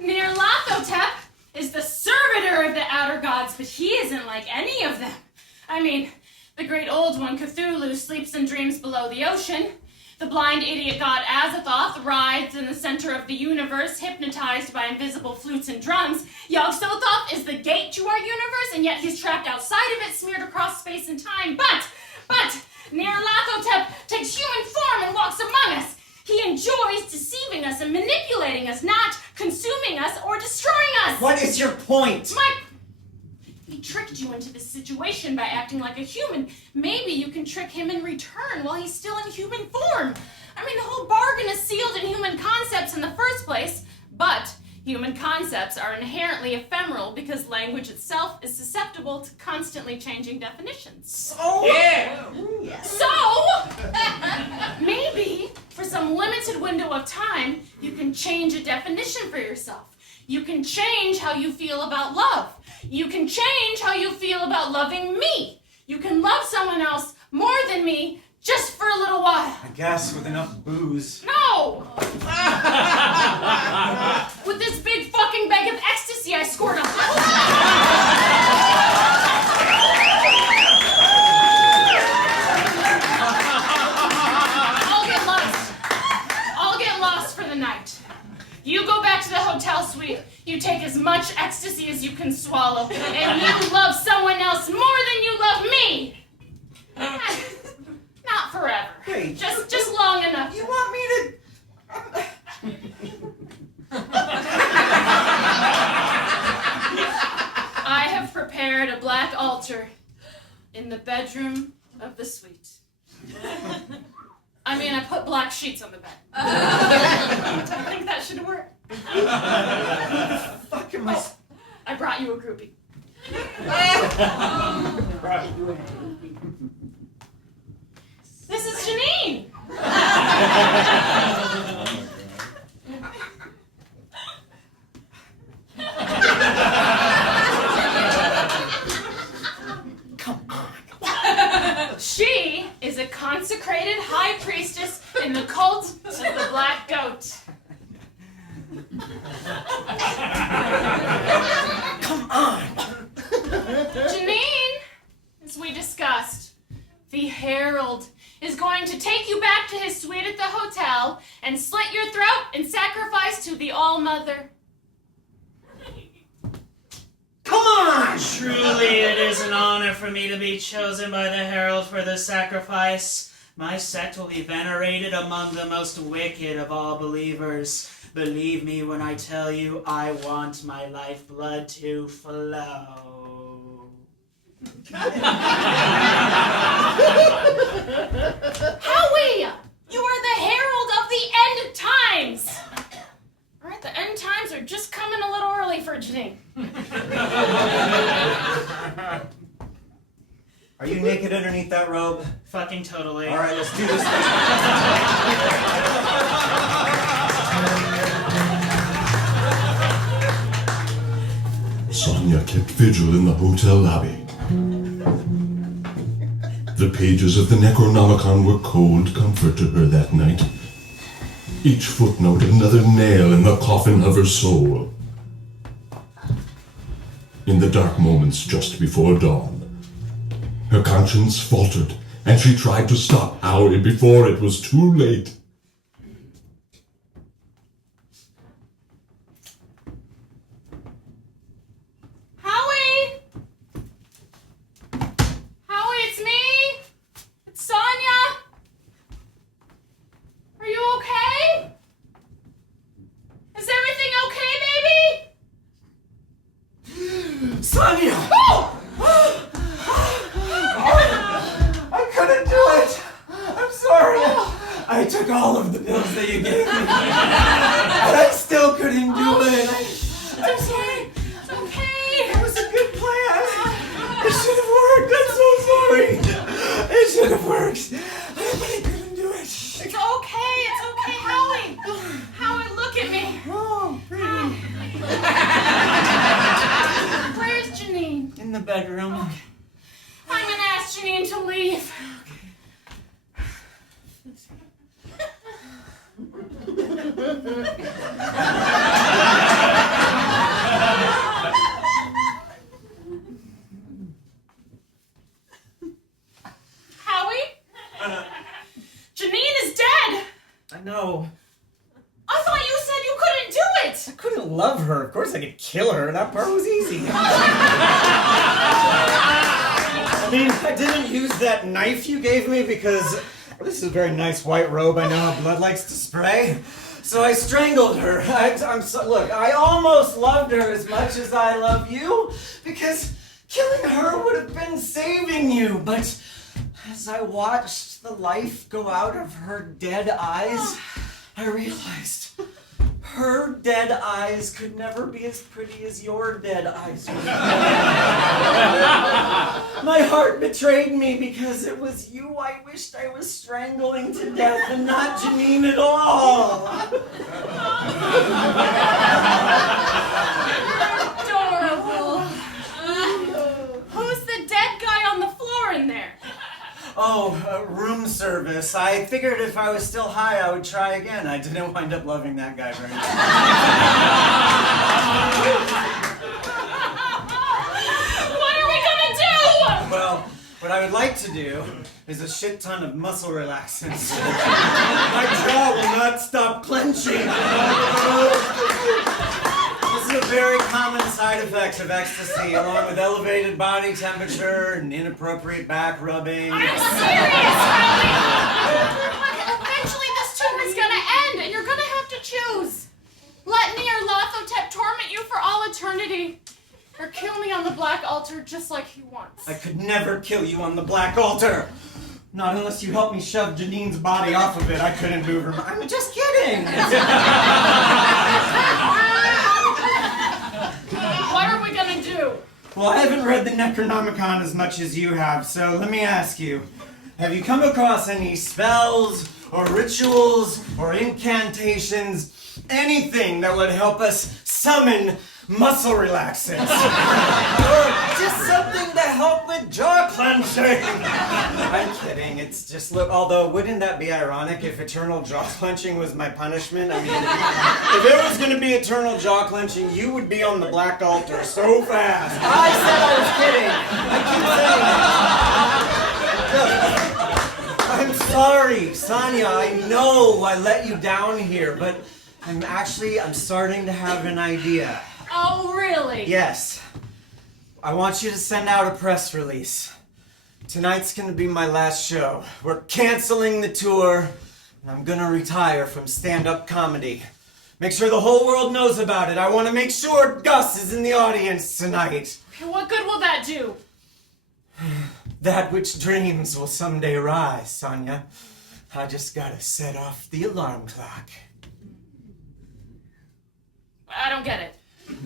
Nir Lothotep is the servitor of the outer gods, but he isn't like any of them. I mean, the great old one, Cthulhu, sleeps and dreams below the ocean. The blind idiot god Azathoth rides in the center of the universe, hypnotized by invisible flutes and drums. Yog-Sothoth is the gate to our universe, and yet he's trapped outside of it, smeared across space and time. But, Nir Lothotep takes human form and walks among us. He enjoys deceiving us and manipulating us, not consuming us or destroying us. What is your point? He tricked you into this situation by acting like a human. Maybe you can trick him in return while he's still in human form. I mean, the whole bargain is sealed in human concepts in the first place, but human concepts are inherently ephemeral because language itself is susceptible to constantly changing definitions. So, maybe for some limited window of time, you can change a definition for yourself. You can change how you feel about love. You can change how you feel about loving me. You can love someone else more than me just for a little while. I guess with enough booze. No! With this big fucking bag of ecstasy I scored on. I'll get lost for the night. You go back to the hotel suite. You take as much ecstasy as you can swallow, and you love someone else more than you love me. Not forever. Hey, just long enough. You want me to... I have prepared a black altar in the bedroom of the suite. I mean, I put black sheets on the bed. I think that should work. Fuck am I... I brought you a groupie. This is Janine. Come on. She is a consecrated high priestess in the cult of the Black Goat. Come on. Janine, to the All-Mother. Come on! Truly, it is an honor for me to be chosen by the Herald for this sacrifice. My sect will be venerated among the most wicked of all believers. Believe me when I tell you, I want my lifeblood to flow. Howie! You are the herald of the end times! Alright, the end times are just coming a little early for Janine. Are you naked underneath that robe? Fucking totally. Alright, let's do this thing. Sonia kept vigil in the hotel lobby. The pages of the Necronomicon were cold comfort to her that night. Each footnote another nail in the coffin of her soul. In the dark moments just before dawn, her conscience faltered, and she tried to stop Howie before it was too late. Howie! Howie, it's me! It's Sonia! Are you okay? Is everything okay, baby? Sonia! I couldn't do it! I'm sorry! I took all of the pills that you gave me. And I still couldn't do it. It's okay. It's okay. It was a good plan. It should have worked. I'm so sorry. It should have worked. But I couldn't do it. It's okay. It's okay, Howie. Howie, look at me. Oh, pretty. Where's Janine? In the bedroom. I'm gonna ask Janine to leave. Howie? Janine is dead! I know. I thought you said you couldn't do it! I couldn't love her. Of course I could kill her. That part was easy. I mean, I didn't use that knife you gave me because this is a very nice white robe. I know how blood likes to spray. So I strangled her. Look, I almost loved her as much as I love you because killing her would have been saving you. But as I watched the life go out of her dead eyes, I realized her dead eyes could never be as pretty as your dead eyes would. My heart betrayed me because it was you I wished I was strangling to death and not Janine at all. Adorable. Who's the dead guy on the floor in there? Oh, room service. I figured if I was still high, I would try again. I didn't wind up loving that guy very much. What are we gonna do? Well, what I would like to do is a shit ton of muscle relaxants. My jaw will not stop clenching. This is a very common side effect of ecstasy, along with elevated body temperature and inappropriate back rubbing. I'm serious, Howie! Eventually this tumor's gonna end, and you're gonna have to choose. Let me or Lothotep torment you for all eternity, or kill me on the black altar just like he wants. I could never kill you on the black altar. Not unless you help me shove Janine's body off of it. I couldn't move her. I'm just kidding. What are we gonna do? Well, I haven't read the Necronomicon as much as you have, so let me ask you. Have you come across any spells or rituals or incantations, anything that would help us summon muscle relaxants? Or just something to help with jaw clenching? I'm kidding, it's just, look, although wouldn't that be ironic if eternal jaw clenching was my punishment? I mean, if it was going to be eternal jaw clenching, you would be on the black altar so fast. I said I was kidding. I keep saying that. Look, I'm sorry, Sonia, I know I let you down here, but I'm starting to have an idea. Oh, really? Yes. I want you to send out a press release. Tonight's gonna be my last show. We're canceling the tour, and I'm gonna retire from stand-up comedy. Make sure the whole world knows about it. I want to make sure Gus is in the audience tonight. What good will that do? That which dreams will someday rise, Sonia. I just gotta set off the alarm clock. I don't get it.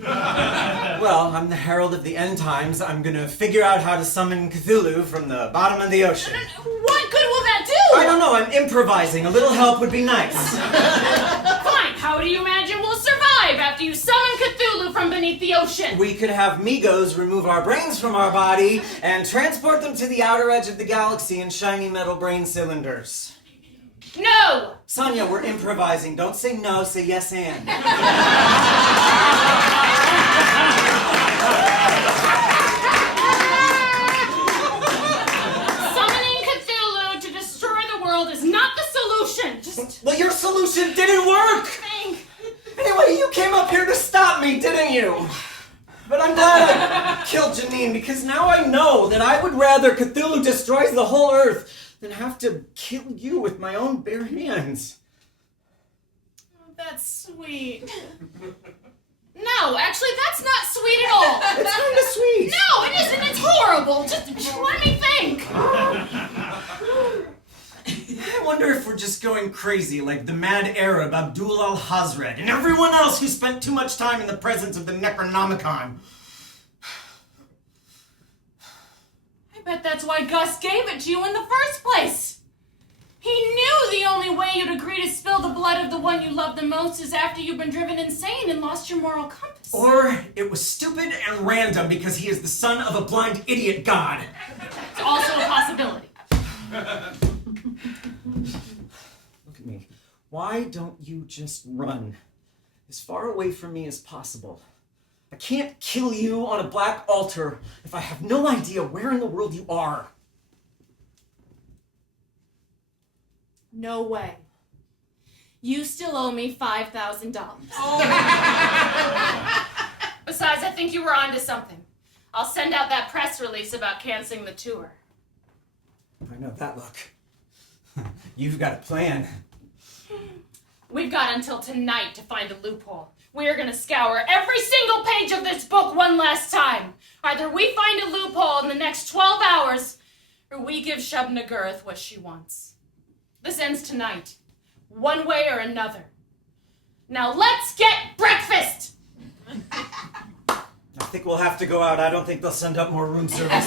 Well, I'm the herald of the end times. I'm gonna figure out how to summon Cthulhu from the bottom of the ocean. What good will that do? I don't know, I'm improvising. A little help would be nice. Fine, how do you imagine we'll survive after you summon Cthulhu from beneath the ocean? We could have Migos remove our brains from our body and transport them to the outer edge of the galaxy in shiny metal brain cylinders. No! Sonia, we're improvising. Don't say no, say yes and. Summoning Cthulhu to destroy the world is not the solution. Just Well, your solution didn't work! think. Anyway, you came up here to stop me, didn't you? But I'm glad I killed Janine, because now I know that I would rather Cthulhu destroys the whole Earth than have to kill you with my own bare hands. Oh, that's sweet. No, actually, that's not sweet at all. It's kind of sweet. No, it isn't. It's horrible. Just let me think. I wonder if we're just going crazy like the mad Arab Abdul al-Hazred and everyone else who spent too much time in the presence of the Necronomicon. I bet that's why Gus gave it to you in the first place. He knew the only way you'd agree to spill the blood of the one you love the most is after you've been driven insane and lost your moral compass. Or it was stupid and random because he is the son of a blind idiot god. It's also a possibility. Look at me. Why don't you just run as far away from me as possible? I can't kill you on a black altar if I have no idea where in the world you are. No way. You still owe me $5,000. Besides, I think you were onto something. I'll send out that press release about canceling the tour. I know that look. You've got a plan. We've got until tonight to find a loophole. We're gonna scour every single page of this book one last time. Either we find a loophole in the next 12 hours, or we give Shubna Gurth what she wants. This ends tonight, one way or another. Now let's get breakfast! I think we'll have to go out. I don't think they'll send up more room service.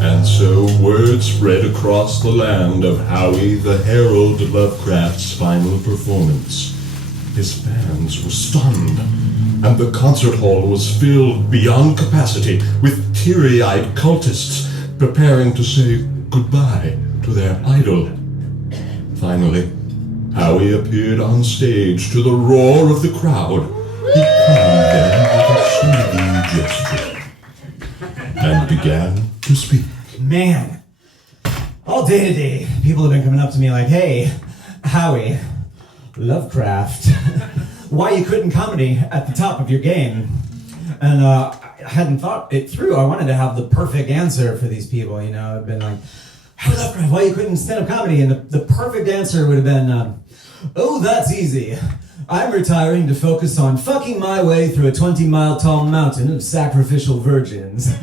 And so word spread across the land of Howie the Herald Lovecraft's final performance. His fans were stunned, and the concert hall was filled beyond capacity with teary-eyed cultists preparing to say goodbye to their idol. Finally, Howie appeared on stage to the roar of the crowd. He calmed them with a soothing gesture and began to speak. Man, all day today, people have been coming up to me like, hey, Howie, Lovecraft, why you quitting comedy at the top of your game? And I hadn't thought it through. I wanted to have the perfect answer for these people, you know. I've been like, Howie Lovecraft, why you quitting stand-up comedy? And the perfect answer would have been, oh, that's easy. I'm retiring to focus on fucking my way through a 20-mile tall mountain of sacrificial virgins.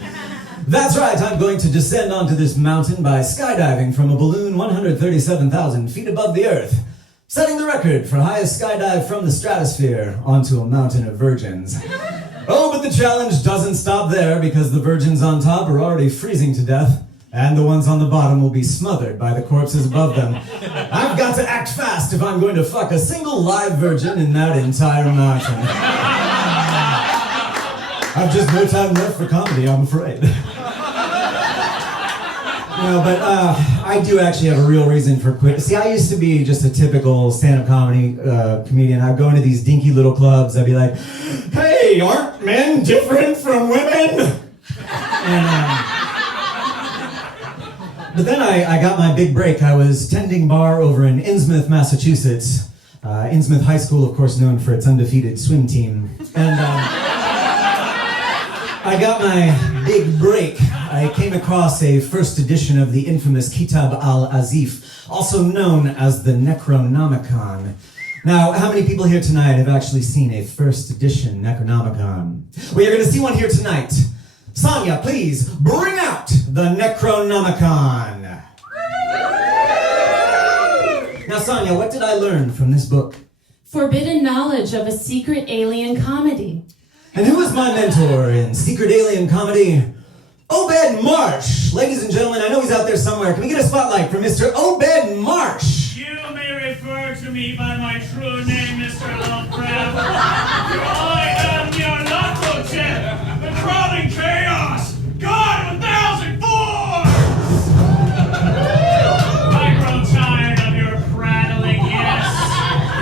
That's right, I'm going to descend onto this mountain by skydiving from a balloon 137,000 feet above the earth, setting the record for highest skydive from the stratosphere onto a mountain of virgins. Oh, but the challenge doesn't stop there, because the virgins on top are already freezing to death, and the ones on the bottom will be smothered by the corpses above them. I've got to act fast if I'm going to fuck a single live virgin in that entire mountain. I've just no time left for comedy, I'm afraid. No, but I do actually have a real reason for quitting. See, I used to be just a typical stand-up comedy comedian. I'd go into these dinky little clubs. I'd be like, hey, Hey, aren't men different from women? But then I got my big break. I was tending bar over in Innsmouth, Massachusetts. Innsmouth High School, of course, known for its undefeated swim team. And I got my big break. I came across a first edition of the infamous Kitab al-Azif, also known as the Necronomicon. Now, how many people here tonight have actually seen a first edition Necronomicon? Well, you're going to see one here tonight. Sonia, please bring out the Necronomicon. Now, Sonia, what did I learn from this book? Forbidden knowledge of a secret alien comedy. And who is my mentor in secret alien comedy? Obed Marsh. Ladies and gentlemen, I know he's out there somewhere. Can we get a spotlight for Mr. Obed Marsh? You may refer to me by my true name, Mr. Lovecraft. For I am your lotto chip, the crawling chaos, God of 1,000 forms! I grow tired of your prattling, yes.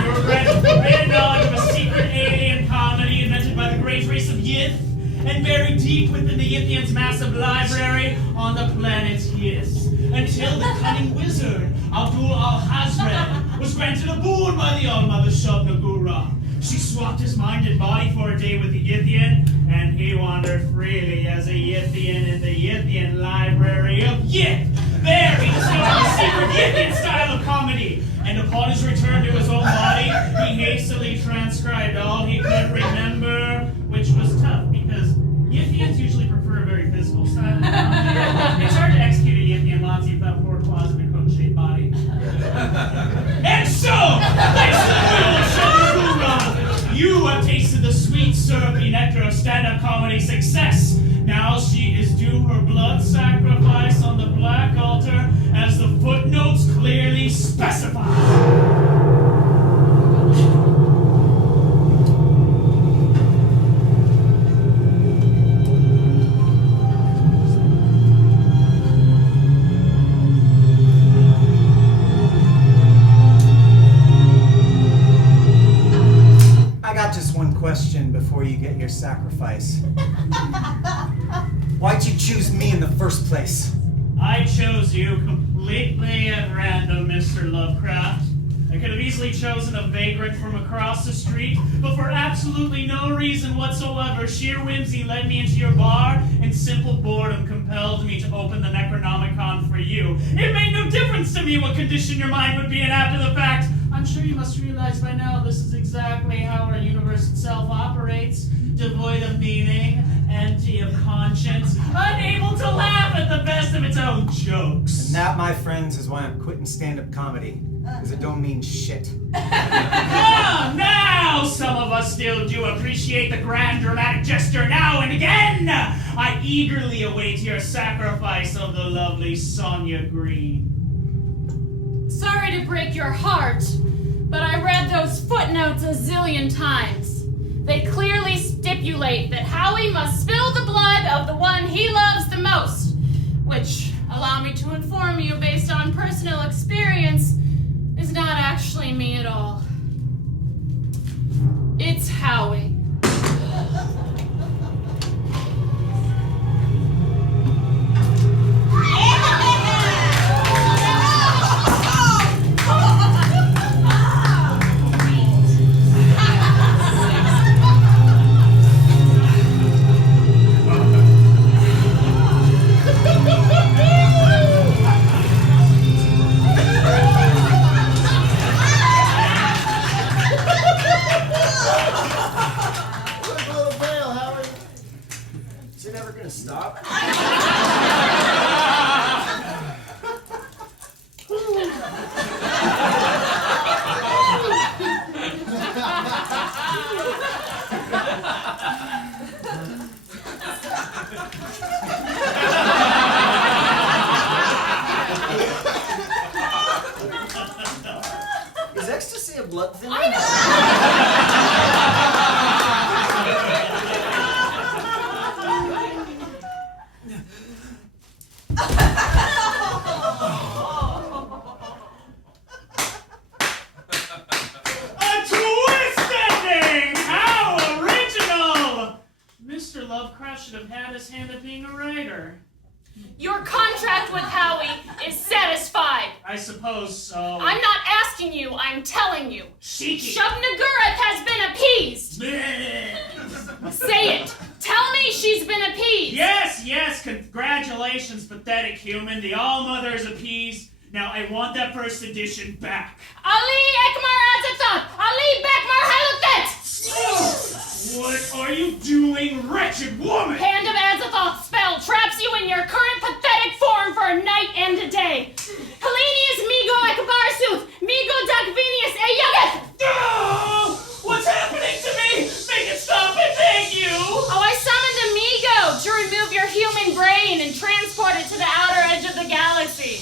You regret the forbidden knowledge of a secret alien comedy invented by the great race of Yith and buried deep within the Yithians' massive library on the planet Yith. Until the cunning wizard, Abdul al-Hazred, was granted a boon by the All-Mother Shub-Nagura. She swapped his mind and body for a day with the Yithian, and he wandered freely as a Yithian in the Yithian library of Yith. There he discovered the secret Yithian style of comedy, and upon his return to his own body, he hastily transcribed all he could remember, which was tough, because Yithians usually prefer a very physical style of comedy. It's hard to execute a Yithian Nazi without 4 claws and a cone-shaped body. And so, thanks to the will of Shub-Nagura, you have tasted the sweet, syrupy nectar of stand-up comedy success. Now she is due her blood sacrifice on the black altar, as the footnotes clearly specify. Just one question before you get your sacrifice. Why'd you choose me in the first place? I chose you completely at random, Mr. Lovecraft. I could have easily chosen a vagrant from across the street, but for absolutely no reason whatsoever, sheer whimsy led me into your bar, and simple boredom compelled me to open the Necronomicon for you. It made no difference to me what condition your mind would be in after the fact. I'm sure you must realize by now this is exactly how our universe itself operates, devoid of meaning, empty of conscience, unable to laugh at the best of its own jokes. And that, my friends, is why I'm quitting stand-up comedy. Because it don't mean shit. Now some of us still do appreciate the grand dramatic gesture now and again. I eagerly await your sacrifice of the lovely Sonia Green. Sorry to break your heart, but I read those footnotes a zillion times. They clearly stipulate that Howie must spill the blood of the one he loves the most, which, allow me to inform you based on personal experience, is not actually me at all. It's Howie. Stop. Is ecstasy a blood thinner? I know. A twist ending! How original! being a writer. Your contract with Howie is satisfied. I suppose so. I'm not asking you, I'm telling you. Shiki. Shub-Nagurath has been appeased. Say it. Tell me she's been appeased. Yes, congratulations, pathetic human. The All-Mother is appeased. Now, I want that first edition back. Ali Ekmar Azathoth! Ali Bekmar Haluthet! What are you doing, wretched woman? Hand of Azathoth spell traps you in your current pathetic form for a night and a day. Helenius Migo Ekbarsuth! Migo Dakvinius Eyugeth! Oh, what's happening to me? Make it stop, I beg you! Oh, I summoned a Migo to remove your human brain and transport it to the outer edge of the galaxy.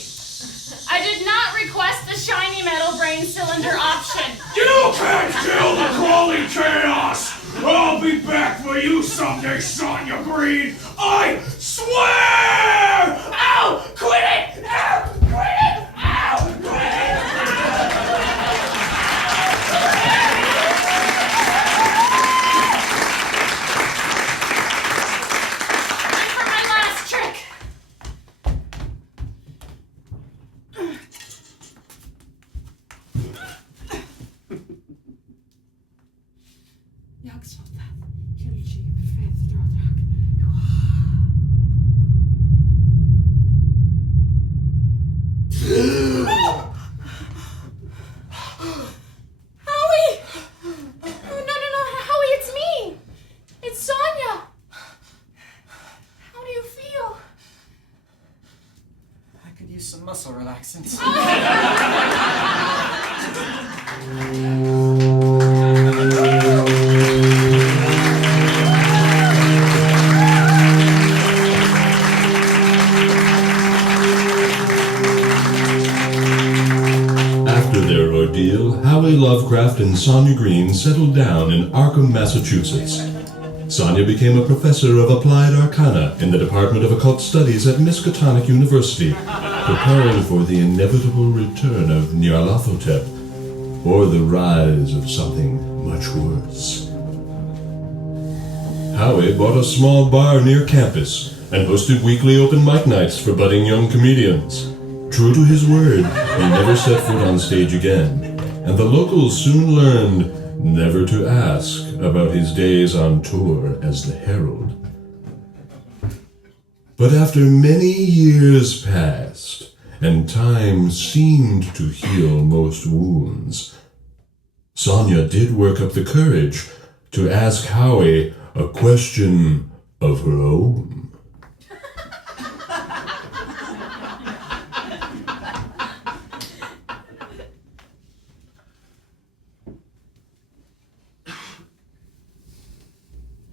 I did not request the shiny metal brain cylinder option. You can't kill the crawling chaos! I'll be back for you someday, Sonia Green! I swear! Ow! Quit it! Ow! Quit it! Ow! Quit it! And for my last trick. Howie! No, Howie, it's me! It's Sonia! How do you feel? I could use some muscle relaxants. After their ordeal, Howie Lovecraft and Sonia Green settled down in Arkham, Massachusetts. Sonia became a professor of applied arcana in the Department of Occult Studies at Miskatonic University, preparing for the inevitable return of Nyarlathotep, or the rise of something much worse. Howie bought a small bar near campus and hosted weekly open mic nights for budding young comedians. True to his word, he never set foot on stage again, and the locals soon learned never to ask about his days on tour as the Herald. But after many years passed, and time seemed to heal most wounds, Sonia did work up the courage to ask Howie a question of her own.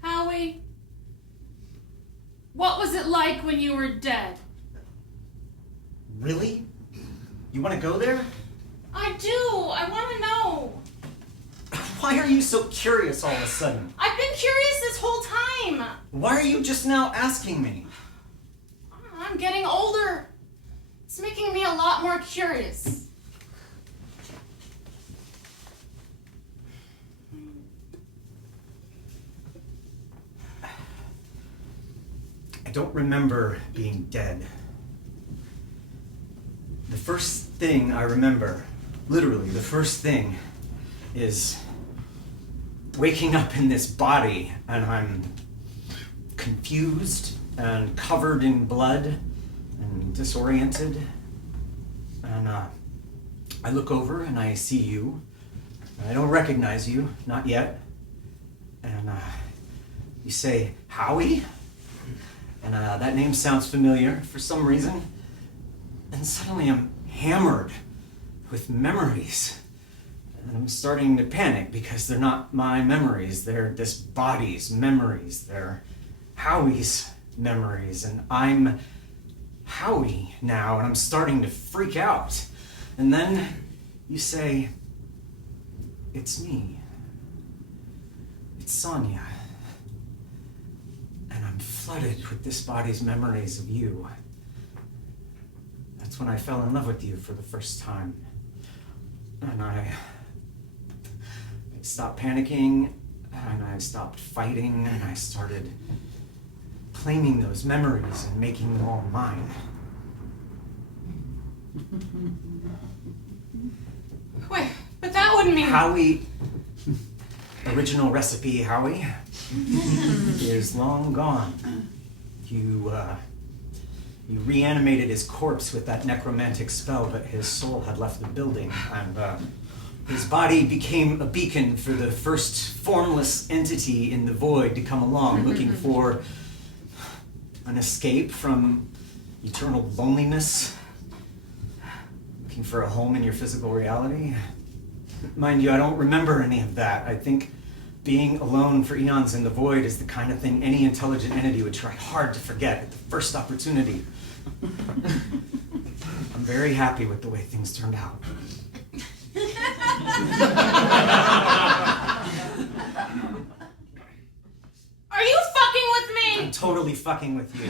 Howie, what was it like when you were dead? Really? You want to go there? I do. I want to know. Why are you so curious all of a sudden? I've been curious this whole time. Why are you just now asking me? I'm getting older. It's making me a lot more curious. I don't remember being dead. The first thing I remember, literally the first thing, is waking up in this body and I'm confused and covered in blood and disoriented. And I look over and I see you. I don't recognize you, not yet. And you say, Howie? And that name sounds familiar for some reason. And suddenly I'm hammered with memories. And I'm starting to panic because they're not my memories. They're this body's memories. They're Howie's memories. And I'm Howie now, and I'm starting to freak out. And then you say, it's me. It's Sonia. And I'm flooded with this body's memories of you. That's when I fell in love with you for the first time. And I stopped panicking, and I stopped fighting, and I started claiming those memories and making them all mine. Wait, but that wouldn't mean... Howie, original recipe Howie, is long gone. You reanimated his corpse with that necromantic spell, but his soul had left the building, and his body became a beacon for the first formless entity in the void to come along, looking for an escape from eternal loneliness, looking for a home in your physical reality. Mind you, I don't remember any of that. I think being alone for eons in the void is the kind of thing any intelligent entity would try hard to forget at the first opportunity. I'm very happy with the way things turned out. Are you fucking with me? I'm totally fucking with you.